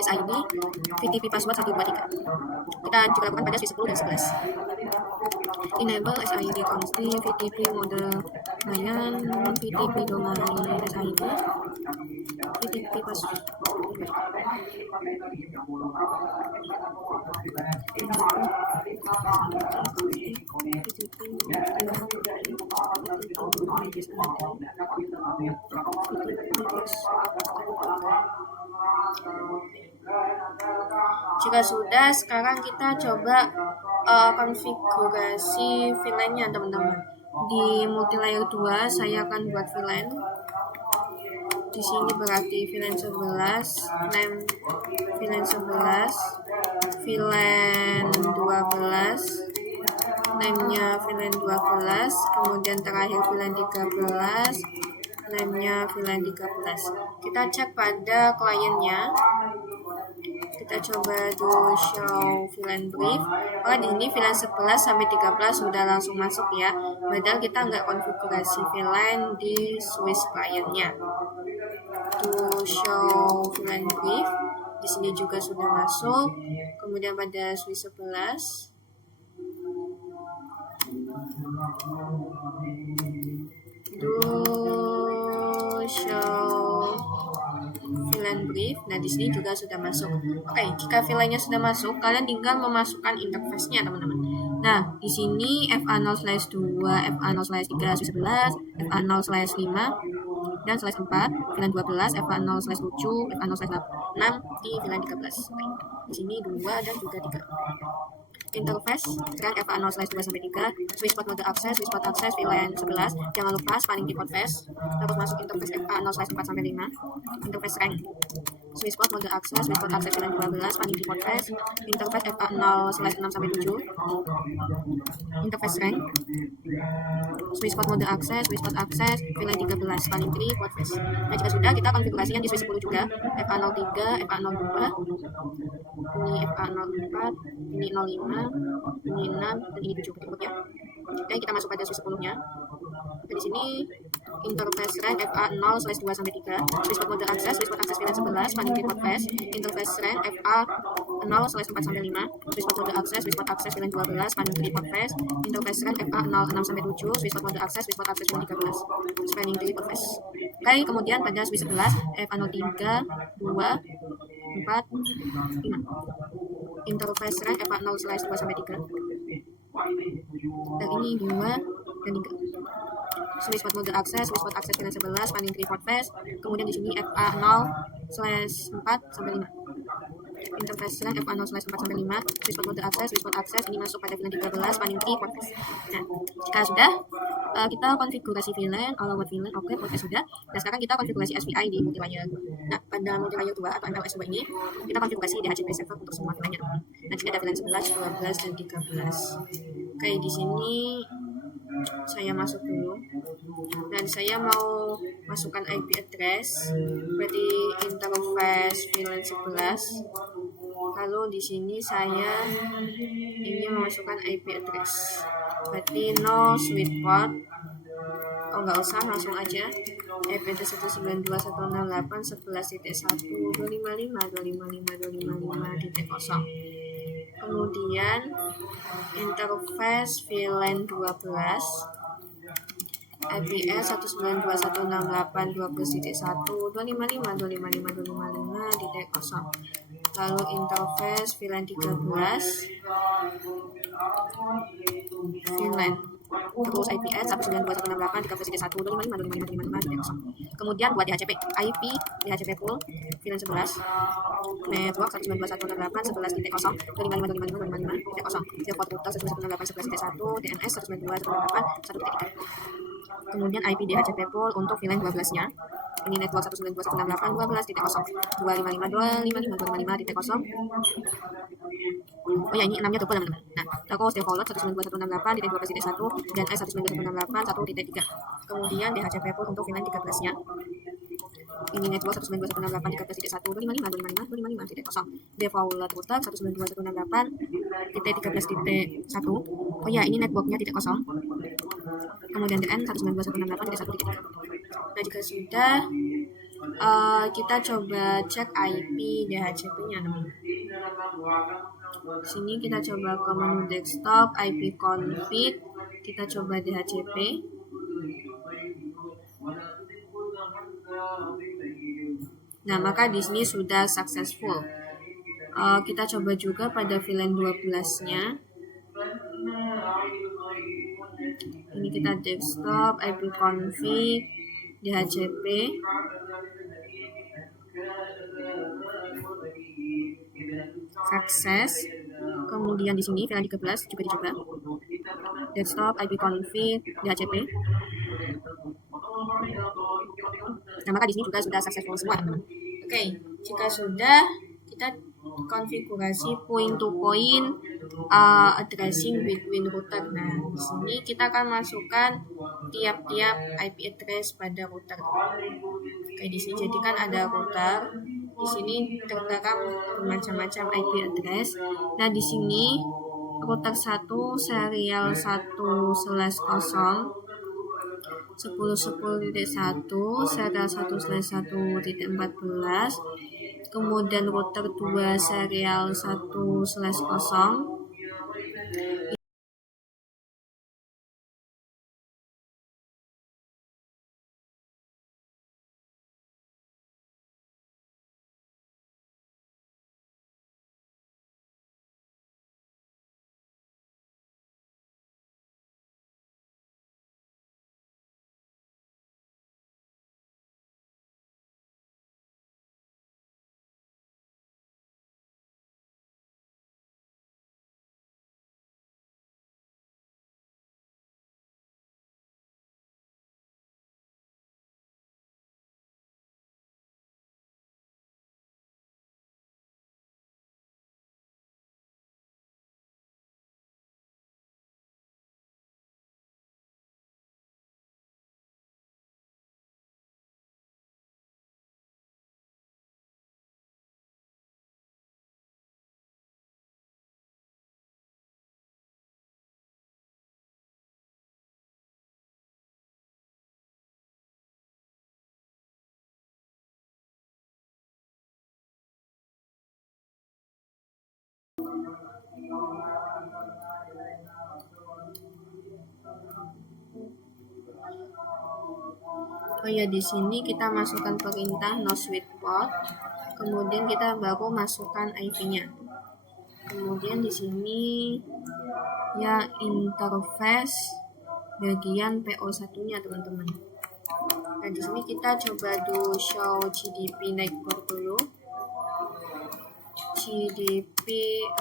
SID, VTP password 123. Kita juga lakukan pada switch 10 dan 11. Enable SID consti, VTP mode client, VTP domain, SID, VTP password. Jika sudah, sekarang kita coba konfigurasi VLAN-nya, teman-teman. Di multilayer 2 saya akan buat VLAN. Di sini berarti VLAN 11, name VLAN 11, VLAN 12, name-nya VLAN 12, kemudian terakhir VLAN 13, name-nya VLAN 13. Kita cek pada kliennya. Kita coba do show VLAN brief. Oh, di sini VLAN 11 sampai 13 sudah langsung masuk ya. Padahal kita nggak konfigurasi VLAN di switch kliennya. Do show VLAN brief. Di sini juga sudah masuk. Kemudian pada switch 11. Do show VLAN brief. Nah, di sini juga sudah masuk. Oke, jika VLAN-nya sudah masuk, kalian tinggal memasukkan interface-nya, teman-teman. Nah, di sini FA0/2, FA0/3 switch 11, FA0/5 dan /4, VLAN 12, FA0/7, FA0/6 di VLAN 13. Oke, di sini 2 dan juga 3. Interface dengan FA0/2 sampai 3, switch port mode akses, switch port akses VLAN 11. Jangan lupa spanning di port face. Terus masuk interface FA0/4 sampai 5. Interface rank. Switch port mode akses, switch port akses VLAN 12, spanning di port face. Interface FA0/6 sampai 7. Interface rank. Switch port mode akses, switch port akses VLAN 13, spanning di port face. Nah, jika sudah, kita konfigurasinya di switch 10 juga. FA03, FA02, ini FA04, ini 05, ini 6, dan ini 7 berikutnya. Oke, kita masuk pada switch 10-nya. Di sini interface rank FA0/2-3, switchboard mode akses, switchboard akses VLAN 11, spanning tree port flash, interface rank FA0/4-5, switchboard mode akses, switchboard akses VLAN 12, spanning tree port flash, interface rank FA06-7, switchboard mode akses VLAN 13, spanning tree port flash. Oke, kemudian pada switch 11 FA03, 2, 4, 5, interface rank FA0/2-3, dan ini 2 dan 3. Switchboard mode akses VLAN 11, spanning tree port flash, kemudian di sini FA0/4-5, interface rank FA0/4-5, switchboard mode akses ini masuk pada VLAN 13, spanning tree port flash. Nah, jika sudah kita konfigurasi VLAN, all about VLAN, oke, port flash sudah. Nah, sekarang kita konfigurasi SPI di multilayer 2. Nah, pada multilayer 2 atau MPLS 2 ini, kita konfigurasi DHCP server untuk semua VLAN-nya. Nah, jika ada VLAN 11, 12, dan 13. Oke, di sini saya masuk dulu dan saya mau masukkan IP address, berarti interface VLAN 11. Lalu di sini saya ingin memasukkan IP address, berarti no switch port. Oh, nggak usah, langsung aja IP address 192.168.11.1.255.255.255.0. Kemudian interface VLAN 12, IPS 192.168.12.1.255.255.255.0. Lalu interface VLAN 13, VLAN, terus IPS 192.168.13.1.255.255.255.0. Kemudian buat DHCP, IP DHCP pool VLAN 11, network 192.168.11.0.255.255.255.0, default router 192.168.11.1, DNS 192.168.1.3. Kemudian IP DHCP pool untuk VLAN 12-nya. Ini network 192.168.12.0.255.255.255.0. Oh ya, ini 6-nya double teman-teman. Nah, terus default 192.168.12.1 dan S192.168.1.3. Kemudian DHCP pool untuk VLAN 13-nya. Ini network 192.168.13.1.255.255.255.0. Default router 192.168.13.1. Oh ya, ini networknya .0. Kemudian DN 192.168.1.3. Nah, jika sudah, kita coba cek IP DHCP-nya, teman-teman. Sini kita coba ke menu desktop, IP config, kita coba DHCP. Nah, maka di sini sudah successful. Kita coba juga pada VLAN 12-nya. Ini kita desktop, IP config, DHCP. Sukses. Kemudian di sini VLAN 13 juga dicoba. Desktop, IP config, DHCP. Nah, maka di sini juga sudah successful semua, teman-teman. Oke, jika sudah, kita konfigurasi point to point addressing between router. Nah, di sini kita akan masukkan tiap-tiap IP address pada router. Oke, di sini jadi kan ada router. Di sini tertera bermacam-macam IP address. Nah, di sini router 1 serial 1/0 10.10.1 serial 1/1.14, kemudian router 2 serial 1/0 Oh ya, di sini kita masukkan perintah no sweet spot, kemudian kita baru masukkan IP-nya. Kemudian di sini ya interface bagian PO1-nya teman-teman. Nah, di sini kita coba do show GDP network dulu. GDP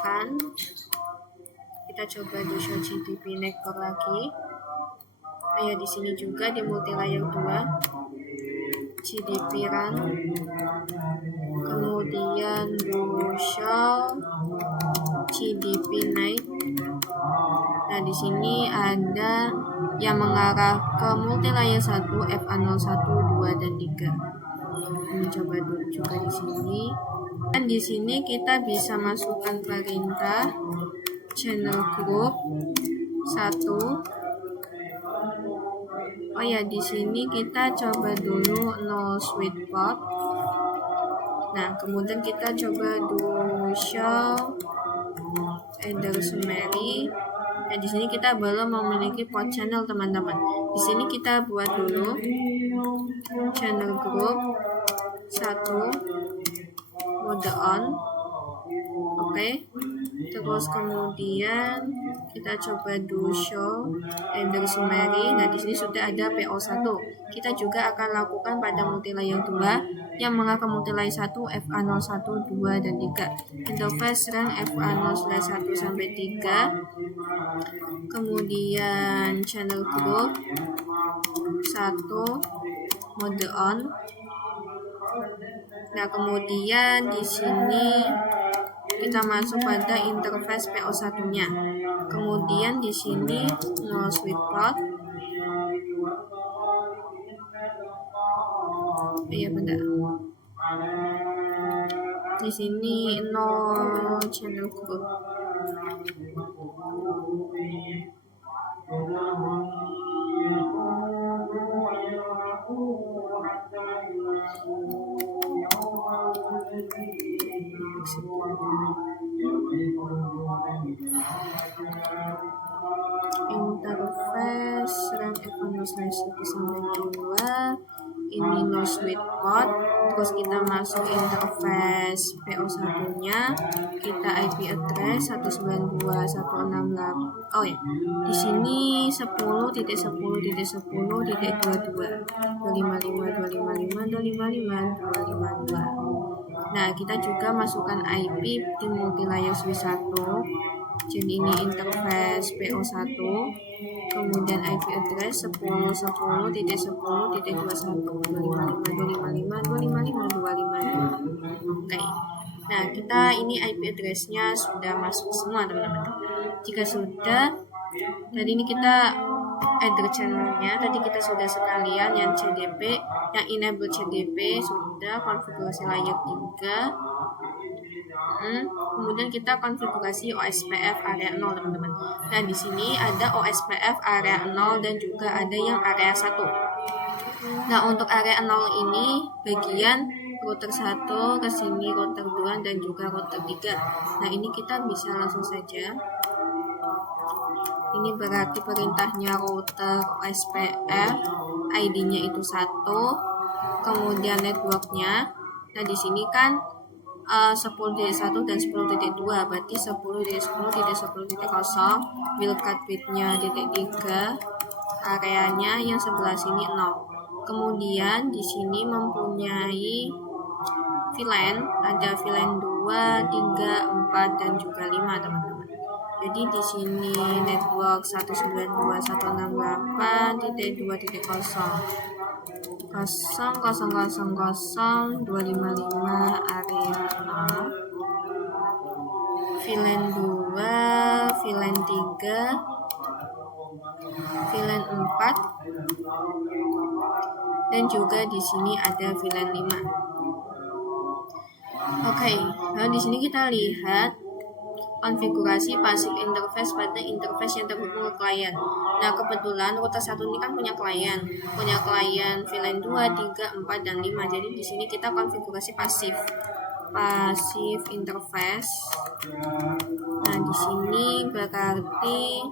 run. Kita coba do show GDP network lagi. Nah, ya di sini juga di multi layer 2 GDP run, kemudian do show GDP night. Nah, di sini ada yang mengarah ke multi layer 1 FA01, 2 dan 3. Ini coba dulu juga di sini. Dan di sini kita bisa masukkan perintah channel group 1. Oh ya, di sini kita coba dulu no sweet spot. Nah, kemudian kita coba do show either summary. Nah, di sini kita belum memiliki port channel teman-teman. Di sini kita buat dulu channel group 1 mode on. Oke. Terus kemudian kita coba do show either summary. Nah, di sini sudah ada PO1. Kita juga akan lakukan pada multi layer 2 yang mengarah ke multi layer 1 FA01, 2 dan 3. Interface run FA0/1 sampai 3. Kemudian channel group 1 mode on. Nah, kemudian di sini kita masuk pada interface PO1-nya. Kemudian di sini no sweet spot. Iya, benar. Di sini no channel group. Interface run F1/1 sampai 2. Ini no sweet spot. Terus kita masuk interface PO1-nya. Kita IP address 192.168. Oh ya, di sini 10.10.10.255.255.255.255.252. Nah, kita juga masukkan IP di multi layer switch 1. Jadi ini interface PO1, kemudian IP address 10.10.10.251.255.255.255.252. Oke. Nah, kita ini IP address-nya sudah masuk semua teman-teman. Jika sudah, tadi ini kita enter channelnya, tadi kita sudah sekalian yang CDP, yang enable CDP sudah, konfigurasi layer 3. Kemudian kita konfigurasi OSPF area 0 teman-teman. Nah, di sini ada OSPF area 0 dan juga ada yang area 1. Nah, untuk area 0 ini bagian router 1 ke sini, router 2 dan juga router 3. Nah, ini kita bisa langsung saja. Ini berarti perintahnya router OSPF, ID-nya itu 1, kemudian networknya. Nah, di sini kan 10.1 dan 10.2, berarti 10.10.10.0, wildcard bitnya .3, areanya yang sebelah sini 0. Kemudian di sini mempunyai VLAN, ada VLAN 2, 3, 4 dan juga 5 teman-teman. Jadi di sini network 192.168.2.0 0.000.255 area 0, VLAN 2, VLAN 3, VLAN 4, dan juga di sini ada VLAN 5. Oke, lalu di sini kita lihat konfigurasi passive interface pada interface yang terhubung ke klien. Nah, kebetulan router 1 ini kan punya klien VLAN 2, 3, 4 dan 5. Jadi di sini kita konfigurasi passive interface. Nah, di sini berarti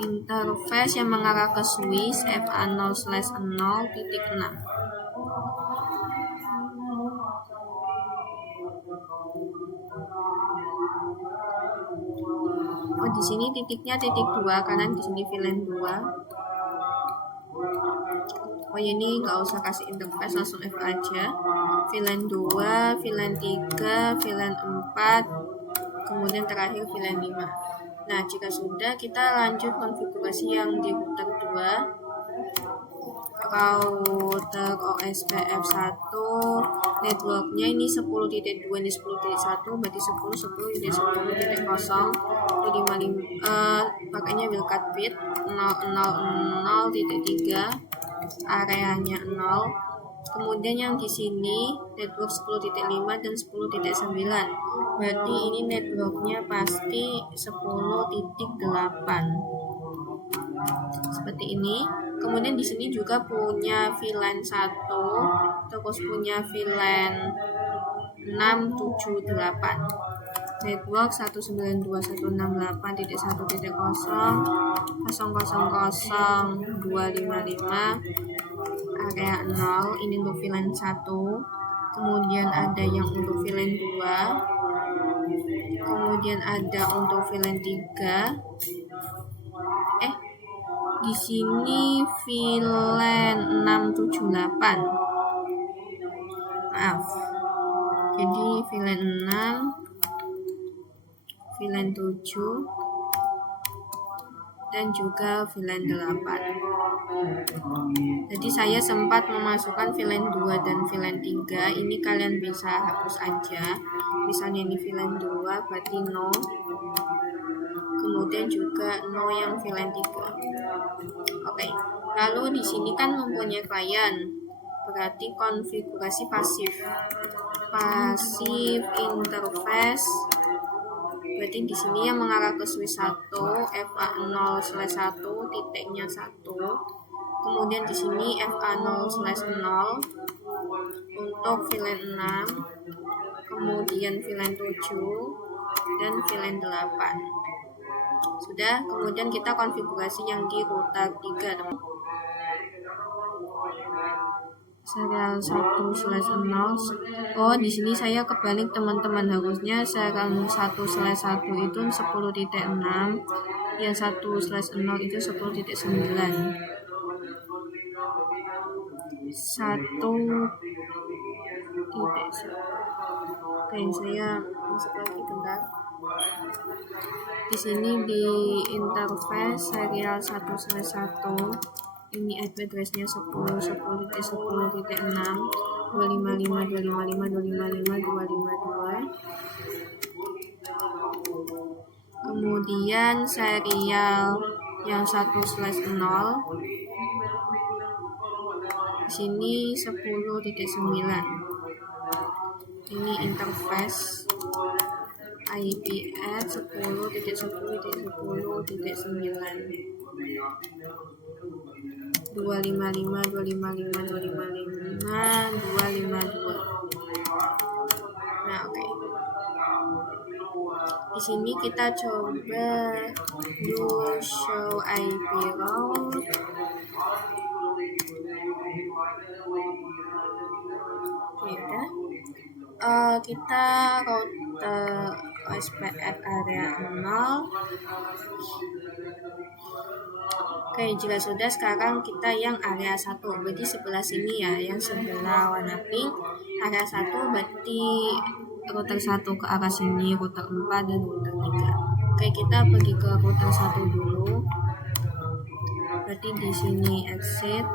interface yang mengarah ke switch FA0/0.6. Oh, di sini titiknya titik 2 karena di sini VLAN 2. Oh, ini nggak usah kasih interface, langsung F aja. VLAN 2, VLAN 3, VLAN 4, kemudian terakhir VLAN 5. Nah, jika sudah, kita lanjut konfigurasi yang di router 2. Router OSPF1, networknya ini 10.2, ini 10.1, berarti 10, ini 10.0, pakainya wildcard bit 0.0.0.3, areanya 0. Kemudian yang di sini network 10.5 dan 10.9, berarti ini networknya pasti 10.8 seperti ini. Kemudian di sini juga punya VLAN 1, terus punya VLAN 678. Network 192.168.0.000.255, area 0, ini untuk VLAN 1. Kemudian ada yang untuk VLAN 2. Kemudian ada untuk VLAN 3. Di sini VLAN 678. Maaf. Jadi VLAN 6, VLAN 7, dan juga VLAN 8. Jadi saya sempat memasukkan VLAN 2 dan VLAN 3. Ini kalian bisa hapus aja. Misalnya ini VLAN 2 berarti no. Kemudian juga no yang VLAN 3. Oke. Lalu di sini kan mempunyai klien. Berarti konfigurasi pasif. Pasif interface. Berarti di sini yang mengarah ke switch 1, FA0/1, titiknya 1. Kemudian di sini FA0/0 untuk VLAN 6, kemudian VLAN 7, dan VLAN 8. Sudah, kemudian kita konfigurasi yang di router 3, teman. Serial 1/0. Oh, di sini saya kebalik, teman-teman. Harusnya serial 1/1 itu 10.6, yang 1/0 itu 10.9. 1.1. Oke, saya masuk lagi bentar. Di sini di interface serial 1/1, ini IP address-nya 10.10.10.6, 255, 255, 255, 252. Kemudian serial yang 1/0, di sini 10.9. Ini interface IP address 10.10.10.9, 255, 255, 255, 252. Nah, oke. Di sini kita coba do show IP route. Oke, udah. Kita router OSPF area 0. Oke, jika sudah, sekarang kita yang area 1, berarti sebelah sini ya, yang sebelah warna pink. Area 1 berarti router 1 ke arah sini, router 4 dan router 3. Oke, kita pergi ke router 1 dulu. Berarti di sini exit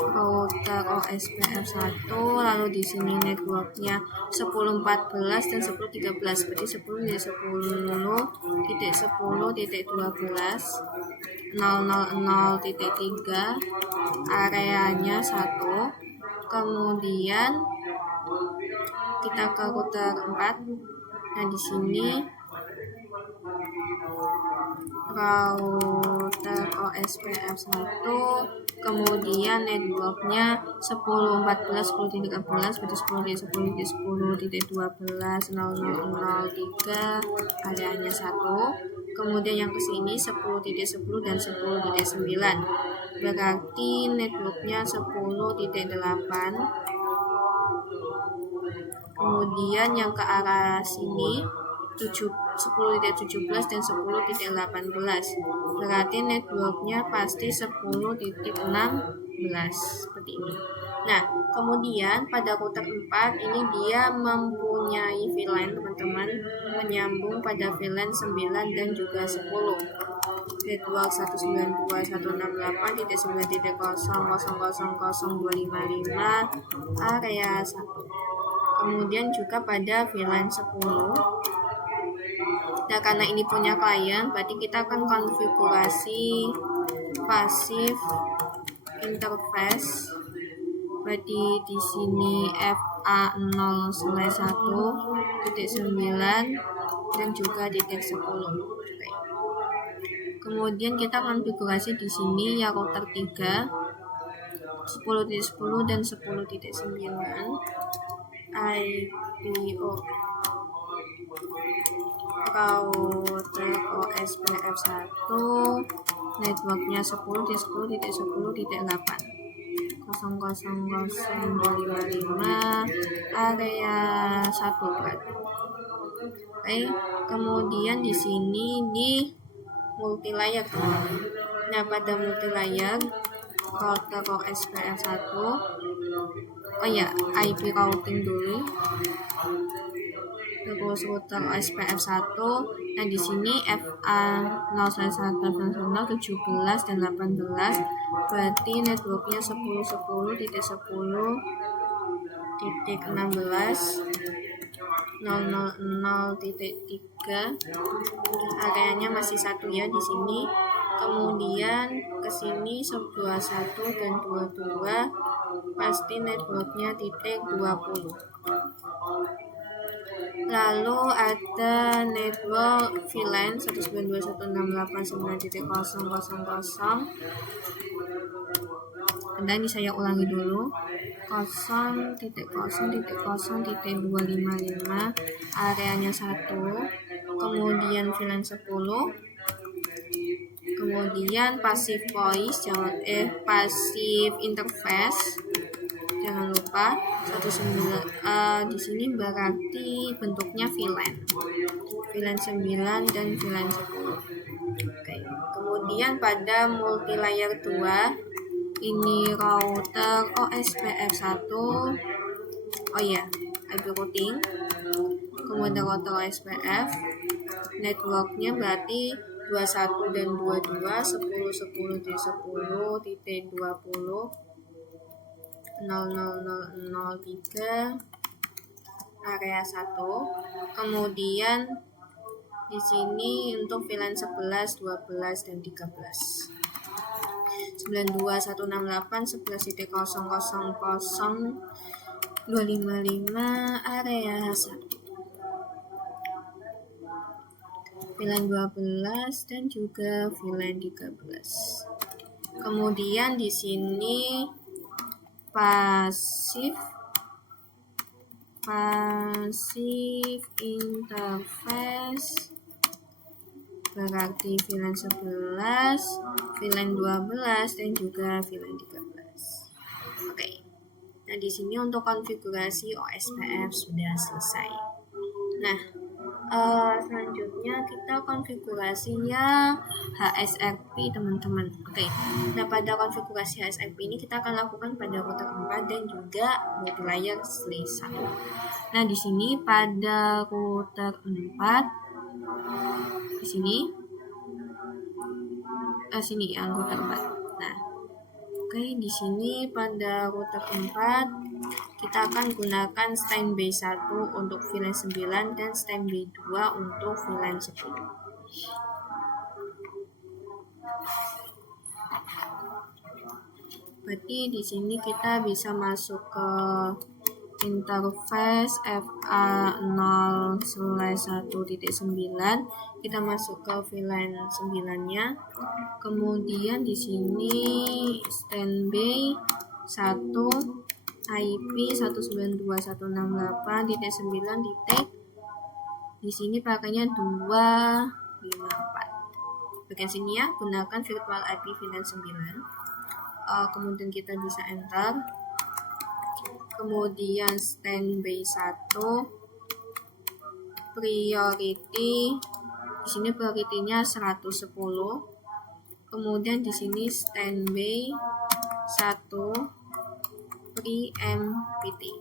router OSPF1, lalu di sini networknya 1014 dan 1013, berarti 10.10.10.12, 000.3, areanya 1. Kemudian kita ke router 4. Nah, di sini router OSPF1 Kemudian networknya 10, 14, 10, 13, berarti 10, 10, 10, 12, 0, 0, 0, 3, areanya 1. Kemudian yang ke sini 10, 10, dan 10, 9. Berarti networknya 10,8. Kemudian yang ke arah sini 10,17 dan 10,18. Berarti networknya pasti 10,16 seperti ini. Nah, kemudian pada router 4 ini dia mempunyai VLAN teman-teman, menyambung pada VLAN 9 dan juga 10. Network 192.168.9.000002555 area 1. Kemudian juga pada VLAN 10. Nah, karena ini punya klien, berarti kita akan konfigurasi passive interface. Berarti di sini FA0/1.9 dan juga titik 10. Kemudian kita konfigurasi di sini ya router 3 10.10 dan 10.9. IPO router OSPF1 networknya 10.10.10.8 00025 area 1 berarti. Oke, kemudian di sini di multi layer teman-teman. Nah, pada multi layer router OSPF1, IP routing dulu. Terus router OSPF1. Nah, di sini FA0/1.17 dan 18. Berarti networknya 10.10.10.16 000.3. Areanya masih 1 ya di sini. Kemudian ke sini 21 dan 22 pasti networknya titik 20. Lalu ada network VLAN 192.168.9.000. Dan ini saya ulangi dulu. 0.0.0.255 areanya 1. Kemudian VLAN 10. Kemudian passive voice, passive interface, jangan lupa 19. Di sini berarti bentuknya VLAN 9 dan VLAN 10. Oke. Kemudian pada multi layer 2 ini router OSPF1. IP routing. Kemudian router OSPF networknya berarti 21 dan 22 10.10.10.20 00003 area 1. Kemudian di sini untuk VLAN 11, 12 dan 13. 92.168.11.000.255 area 1. VLAN 12 dan juga VLAN 13. Kemudian di sini passive interface berarti VLAN 11, VLAN 12 dan juga VLAN 13. Oke. Nah, di sini untuk konfigurasi OSPF sudah selesai. Nah, selanjutnya kita konfigurasinya HSRP teman-teman. Oke. Nah, pada konfigurasi HSRP ini kita akan lakukan pada router 4 dan juga multi layer /1. Nah, di sini pada router 4 di sini yang router 4. Nah, oke, di sini pada router 4 kita akan gunakan standby 1 untuk VLAN 9 dan standby 2 untuk VLAN 10. Berarti di sini kita bisa masuk ke interface FA0/1.9, kita masuk ke VLAN 9-nya. Kemudian di sini standby 1 IP 192.168.9 titik. Di sini pakainya 254. Bagian sini ya, gunakan virtual IP VLAN 9. Kemudian kita bisa enter. Kemudian standby 1 priority, di sini priority-nya 110. Kemudian di sini standby 1 preempty.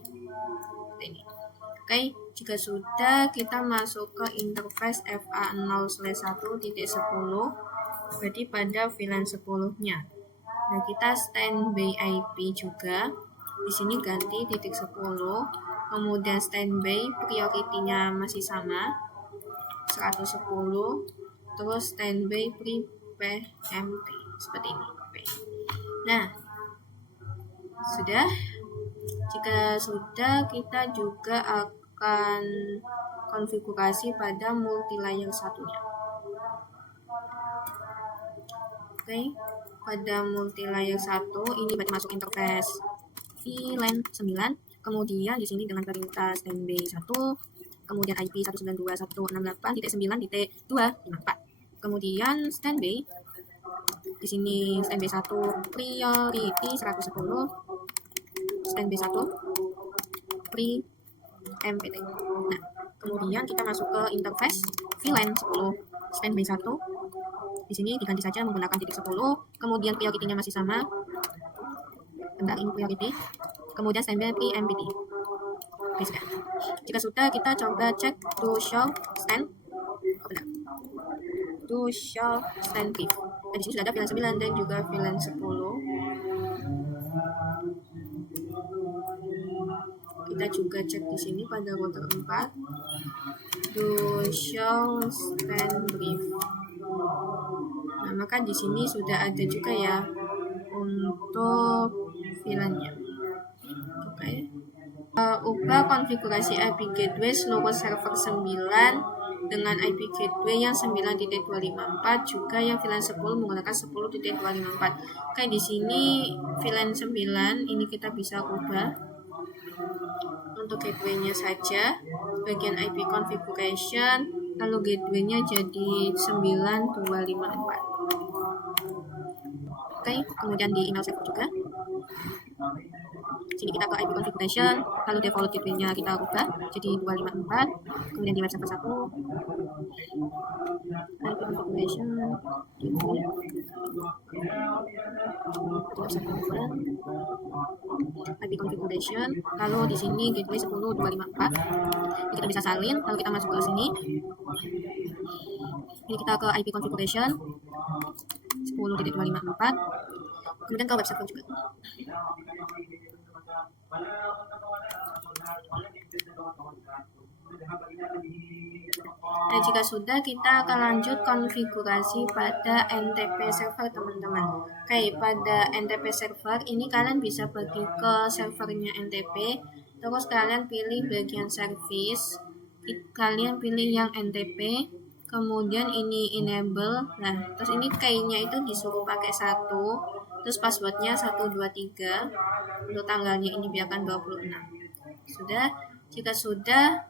Ini. Oke, jika sudah, kita masuk ke interface FA0/1.10, berarti pada VLAN 10-nya. Nah, kita standby IP juga. Di sini ganti titik 10. Kemudian standby priority-nya masih sama 110. Terus standby preempty seperti ini. Oke. Nah, sudah. Jika sudah, kita juga akan konfigurasi pada multilayer satunya. Oke, pada multilayer 1 ini berarti masuk interface VLAN 9. Kemudian di sini dengan perintah standby 1, kemudian IP 192.168.9.254. Kemudian standby di sini standby 1 priority 110, standby 1 preempty. Nah, kemudian kita masuk ke interface VLAN 10 standby 1. Di sini diganti saja menggunakan titik 10. Kemudian priority-nya masih sama. Bentar, ini priority. Kemudian standby preempty. Oke, sudah. Jika sudah, kita coba cek to show stand. Bentar. To show stand brief. Nah, di sini sudah ada VLAN 9 dan juga VLAN 10. Kita juga cek di sini pada router 4. To show stand brief. Nah, maka di sini sudah ada juga ya untuk VLAN-nya. Oke. Ubah konfigurasi IP gateway seluruh server 9 dengan IP gateway yang 9.254, juga yang VLAN 10 menggunakan 10.254. Oke, di sini VLAN 9 ini kita bisa ubah untuk gateway-nya saja, bagian IP configuration, lalu gateway-nya jadi 9254. Oke, kemudian di email server juga. Sini kita ke IP configuration, lalu default gateway-nya kita ubah jadi 254. Kemudian di web server 1, IP configuration, gateway, IP configuration, lalu di sini gateway 10254. Ini kita bisa salin, lalu kita masuk ke sini. Ini kita ke IP configuration 10.254. Kemudian ke web server juga. Nah, jika sudah, kita akan lanjut konfigurasi pada NTP server, teman-teman. Oke, pada NTP server ini kalian bisa pergi ke servernya NTP, terus kalian pilih bagian service, kalian pilih yang NTP, kemudian ini enable. Nah, terus ini key-nya itu disuruh pakai 1, terus passwordnya 123, untuk tanggalnya ini biarkan 26. Sudah. Jika sudah,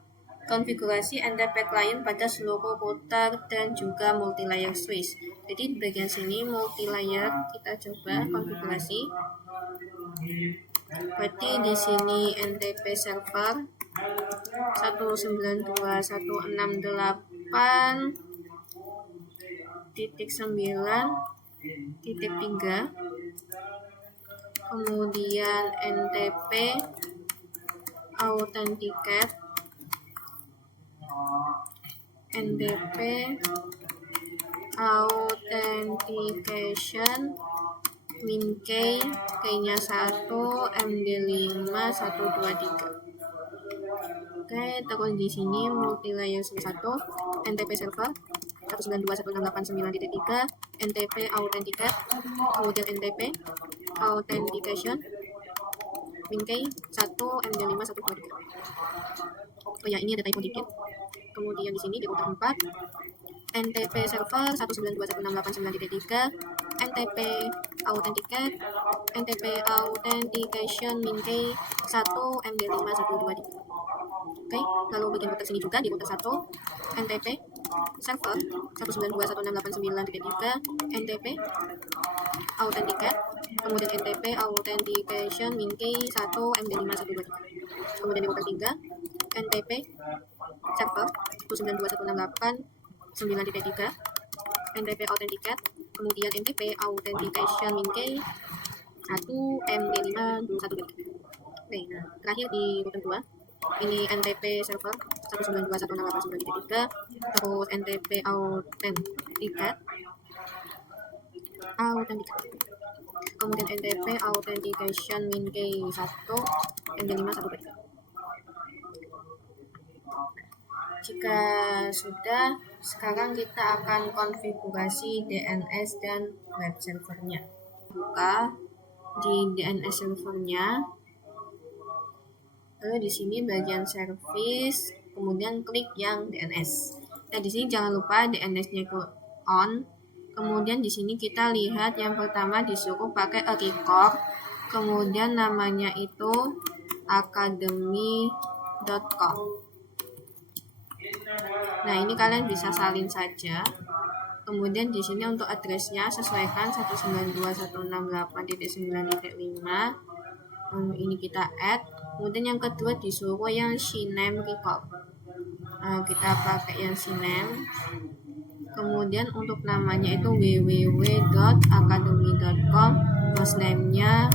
konfigurasi NTP client pada seluruh router dan juga multilayer switch. Jadi di bagian sini multilayer kita coba konfigurasi. Berarti di sini NTP server 192.168.9.3, kemudian NTP authenticate, NTP authentication, min key, key-nya 1, MD5 123. Oke, terus di sini multilayer 1, NTP server 192.168.9.3, NTP authenticate, kemudian NTP authentication, Minkey 1 MD5 123. Oh ya, ini ada typo dikit. Kemudian di sini di router 4 NTP server 192.168.9.3, NTP authenticate, NTP authentication Minkey 1 MD5 123. Oke, lalu bagian router sini juga di router 1 NTP server 192.168.9.3, NTP authenticate, kemudian NTP authentication Minkey 1 MD5 123. Kemudian di router 3 NTP server 192.168.9.3, NTP authenticate, kemudian NTP authentication Minkey 1 MD5 123. Oke, nah terakhir di router 2 ini NTP server 192.168.9.3, terus NTP authenticate, kemudian NTP authentication Minkey 1 MD5 123. Jika sudah, sekarang kita akan konfigurasi DNS dan web servernya. Buka di DNS servernya, lalu di sini bagian service, kemudian klik yang DNS. Nah, di sini jangan lupa DNS-nya ke on. Kemudian di sini kita lihat yang pertama disuruh pakai a record, kemudian namanya itu academy.com. Nah, ini kalian bisa salin saja. Kemudian di sini untuk addressnya sesuaikan 192.168.9.5. Ini kita add. Kemudian yang kedua disuruh yang CNAME record. Kita pakai yang CNAME. Kemudian untuk namanya itu www.academy.com, hostname-nya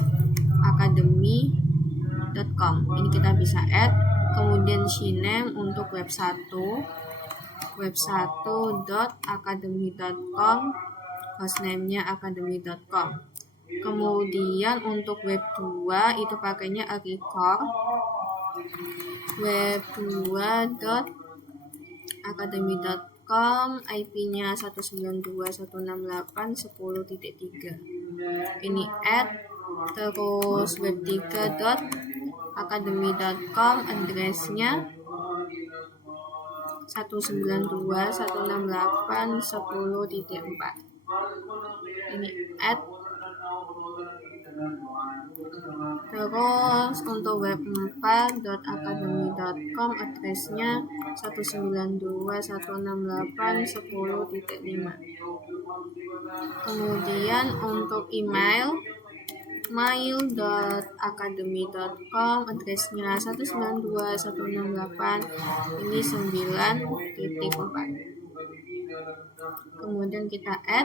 academy.com. Ini kita bisa add. Kemudian CNAME untuk web 1 web1.academy.com, hostname-nya academy.com. Kemudian untuk web 2 itu pakainya record web2.academy.com, IP-nya 192.168.10.3. Ini add. Terus web3.academy.com, address-nya 192.168.10.4. Ini add. Terus untuk web4.academy.com, address-nya 192.168.10.5. Kemudian untuk email mail.academy.com, address-nya 192.168, ini 9.4. Kemudian kita add.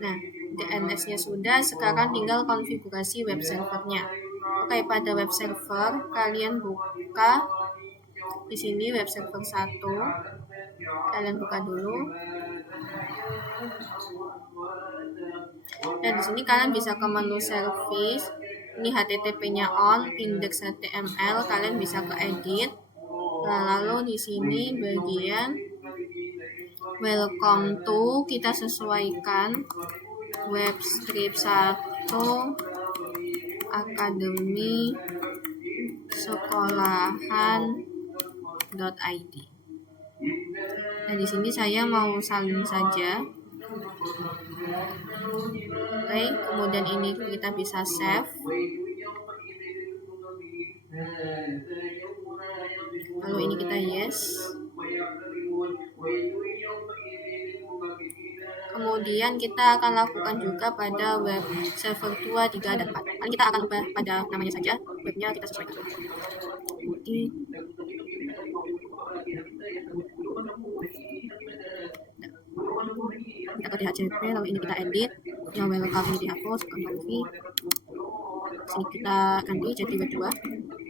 Nah, DNS-nya sudah, sekarang tinggal konfigurasi web servernya. Oke, pada web server kalian buka di sini web server 1. Kalian buka dulu. Dan di sini kalian bisa ke menu service. Ini HTTP-nya on, index HTML, kalian bisa ke edit. Lalu di sini bagian welcome to, kita sesuaikan web strip 1 academy sekolahan.id. Nah, di sini saya mau salin saja. Oke, kemudian ini kita bisa save. Lalu ini kita yes. Kemudian kita akan lakukan juga pada web server 2, 3, dan 4. Paling kita akan ubah pada namanya saja, webnya kita sesuaikan. Kita ke DHCP, lalu ini kita edit. Yang welcome ini dihapus, konfirmasi. Sini kita ganti jadi web 2.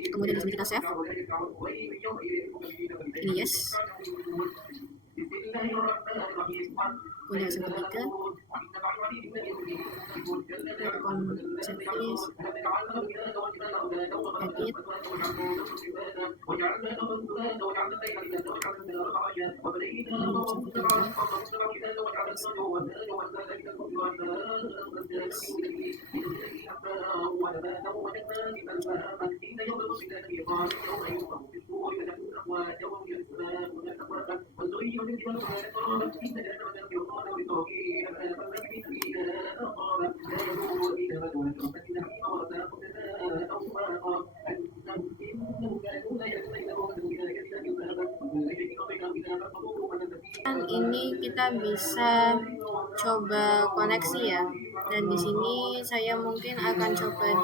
Kemudian di sini kita save. Ini yes. Kemudian server 3. Welcome service. Edit. Dan ini kita bisa coba koneksi ya. Dan di sini saya mungkin akan coba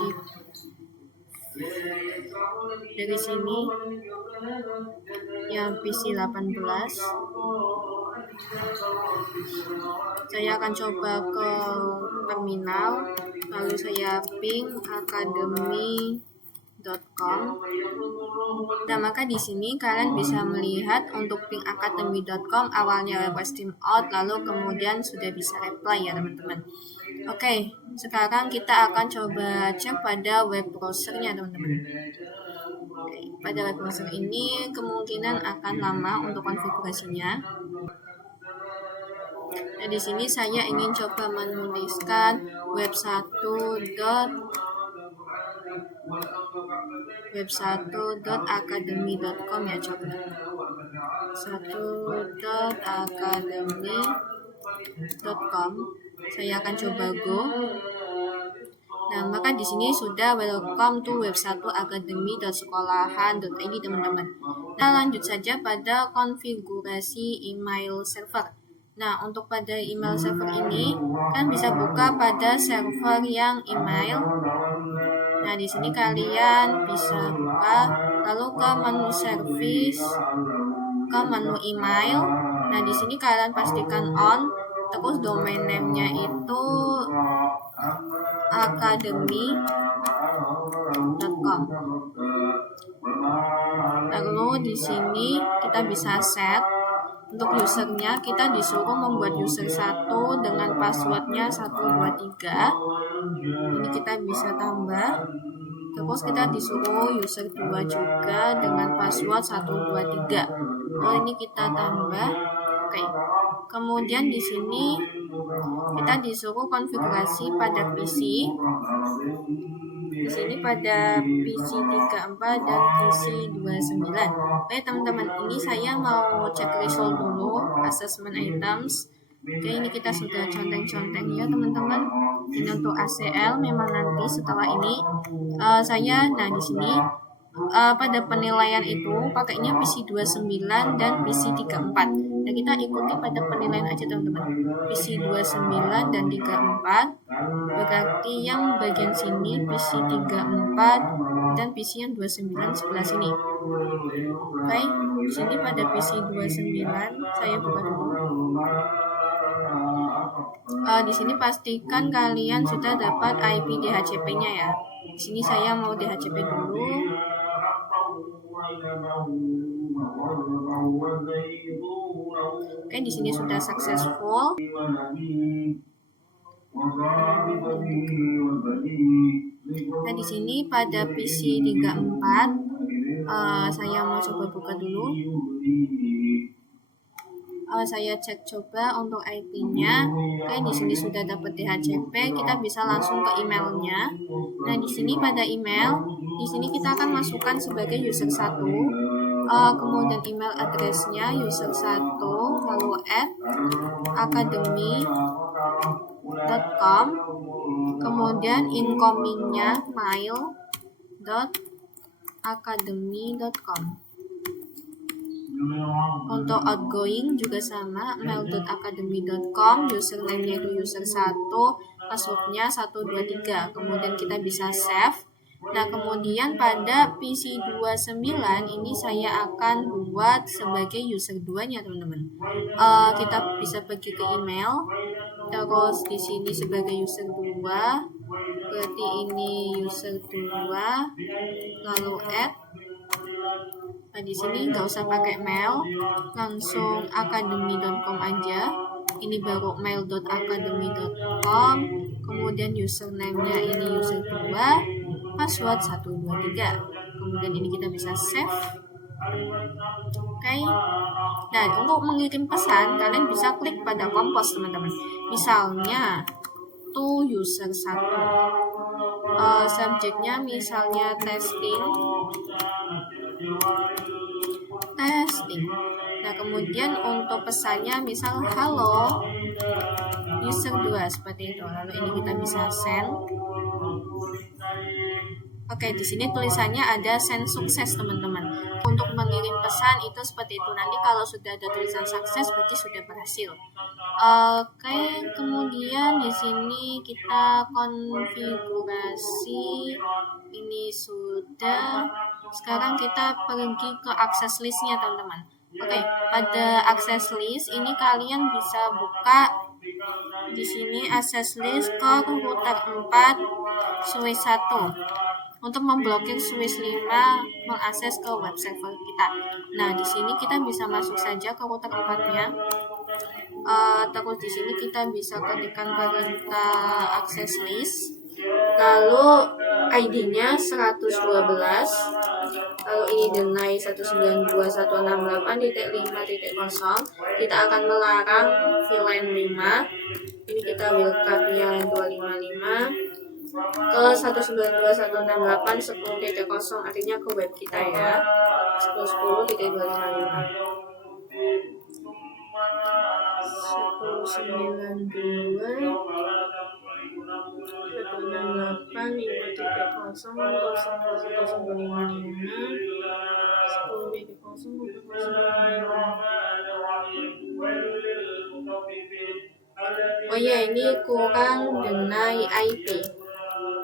dari sini yang PC 18. Saya akan coba ke terminal, lalu saya ping academy.com. Nah, maka di sini kalian bisa melihat untuk ping academy.com awalnya request timeout, lalu kemudian sudah bisa apply ya teman-teman. Oke, sekarang kita akan coba cek pada web browsernya teman-teman. Oke, pada web browser ini kemungkinan akan lama untuk konfigurasinya. Nah, di sini saya ingin coba menuliskan web1.academy.com ya, coba 1.academy.com. Saya akan coba go. Nah, maka di sini sudah welcome to web1academy.sekolahan.id teman-teman. Nah, lanjut saja pada konfigurasi email server. Nah, untuk pada email server ini kan bisa buka pada server yang email. Nah, di sini kalian bisa buka, lalu ke menu service, ke menu email. Nah, di sini kalian pastikan on, terus domain name-nya itu academy.com. Lalu di sini kita bisa set untuk usernya, kita disuruh membuat user 1 dengan passwordnya 123. Ini kita bisa tambah. Terus kita disuruh user 2 juga dengan password 123. Lalu ini kita tambah. Oke. Kemudian di sini kita disuruh konfigurasi pada PC. Di sini pada PC 34 dan PC 29. Oke teman-teman, ini saya mau cek result dulu, assessment items. Oke, ini kita sudah conteng-conteng ya teman-teman. Ini untuk ACL, memang nanti setelah ini nah di sini pada penilaian itu pakainya PC 29 dan PC 34. Nah, kita ikuti pada penilaian aja teman-teman. PC 29 dan 34. Berarti yang bagian sini PC 34 dan PC yang 29 sebelah sini. Oke, di sini pada PC 29 saya buka dulu. Di sini pastikan kalian sudah dapat IP DHCP-nya ya. Di sini saya mau DHCP dulu. Oke, di sini sudah successful. Nah, di sini pada PC 34 saya mau coba buka dulu. Saya cek coba untuk IP-nya. Oke, di sini sudah dapat DHCP, kita bisa langsung ke emailnya. Nah, di sini pada email, di sini kita akan masukkan sebagai user 1. Kemudian email address-nya user 1, lalu @academy.com. Kemudian incoming-nya mail.academy.com. Untuk outgoing juga sama, mail.academy.com, username-nya itu user 1, password-nya 123. Kemudian kita bisa save. Nah, kemudian pada PC 29 ini saya akan buat sebagai user 2-nya, teman-teman. Kita bisa pergi ke email, terus di sini sebagai user 2, berarti ini user 2, lalu add. Nah, di sini nggak usah pakai mail, langsung academy.com aja. Ini baru mail.academy.com. Kemudian username-nya ini user 2, password 123. Kemudian ini kita bisa save. Oke. Nah, untuk mengirim pesan kalian bisa klik pada compose teman-teman. Misalnya to user 1. subjeknya misalnya testing. Nah, kemudian untuk pesannya misal halo user 2 seperti itu. Lalu ini kita bisa send. Oke, di sini tulisannya ada send sukses, teman-teman. Untuk mengirim pesan itu seperti itu. Nanti kalau sudah ada tulisan sukses berarti sudah berhasil. Oke, kemudian di sini kita konfigurasi. Ini sudah. Sekarang kita pergi ke akses listnya, teman-teman. Oke, pada akses list ini kalian bisa buka di sini akses list ke router 4 switch 1 untuk memblokir switch 5 mengakses ke web server kita. Nah, di sini kita bisa masuk saja ke router 4-nya. Terus di sini kita bisa ketikkan perintah akses list. Lalu ID-nya 112. Lalu ini deny 192.168.5.0. Kita akan melarang VLAN 5. Ini kita wildcard-nya 255 ke 192.168.10.0, artinya ke web kita ya, 110.255. 168.168.10.055. Oh ya, ini kurang deny IP.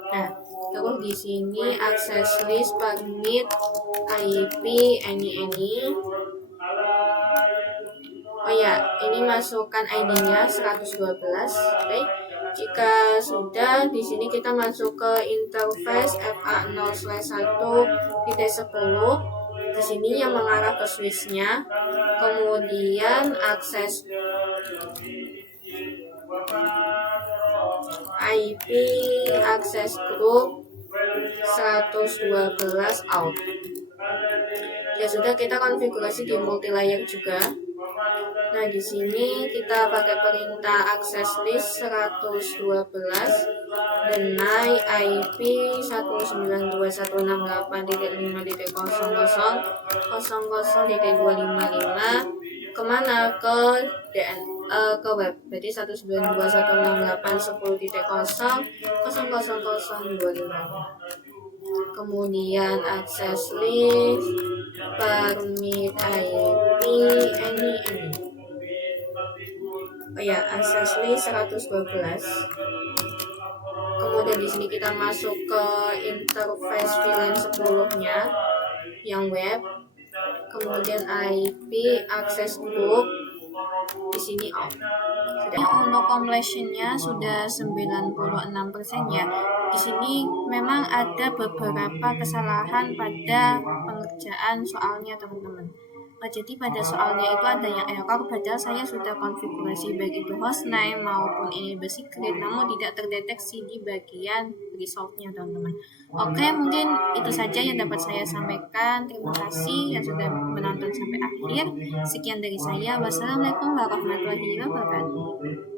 Nah, terus di sini akses list permit IP any. Oh ya, ini masukkan ID-nya 112. Oke. Jika sudah, di sini kita masuk ke interface FA0/1.10. Di sini yang mengarah ke switch-nya. Kemudian akses IP akses group 112 out. Ya sudah, kita konfigurasi di multilayer juga. Nah, di sini kita pakai perintah akses list 112 deny IP 192.168.5.00.255 kemana, ke web, berarti 192.168.10.0.000.255. Kemudian akses list permit IP any. Oh ya, akses list 112. Kemudian di sini kita masuk ke interface VLAN 10-nya yang web. Kemudian IP akses group di sini off. Untuk completionnya sudah 96% ya. Di sini memang ada beberapa kesalahan pada pengerjaan soalnya, teman-teman. Jadi pada soalnya itu ada yang error, padahal saya sudah konfigurasi baik itu hostname maupun enable secret, namun tidak terdeteksi di bagian resolve-nya, teman-teman. Oke, mungkin itu saja yang dapat saya sampaikan. Terima kasih yang sudah menonton sampai akhir. Sekian dari saya. Wassalamualaikum warahmatullahi wabarakatuh.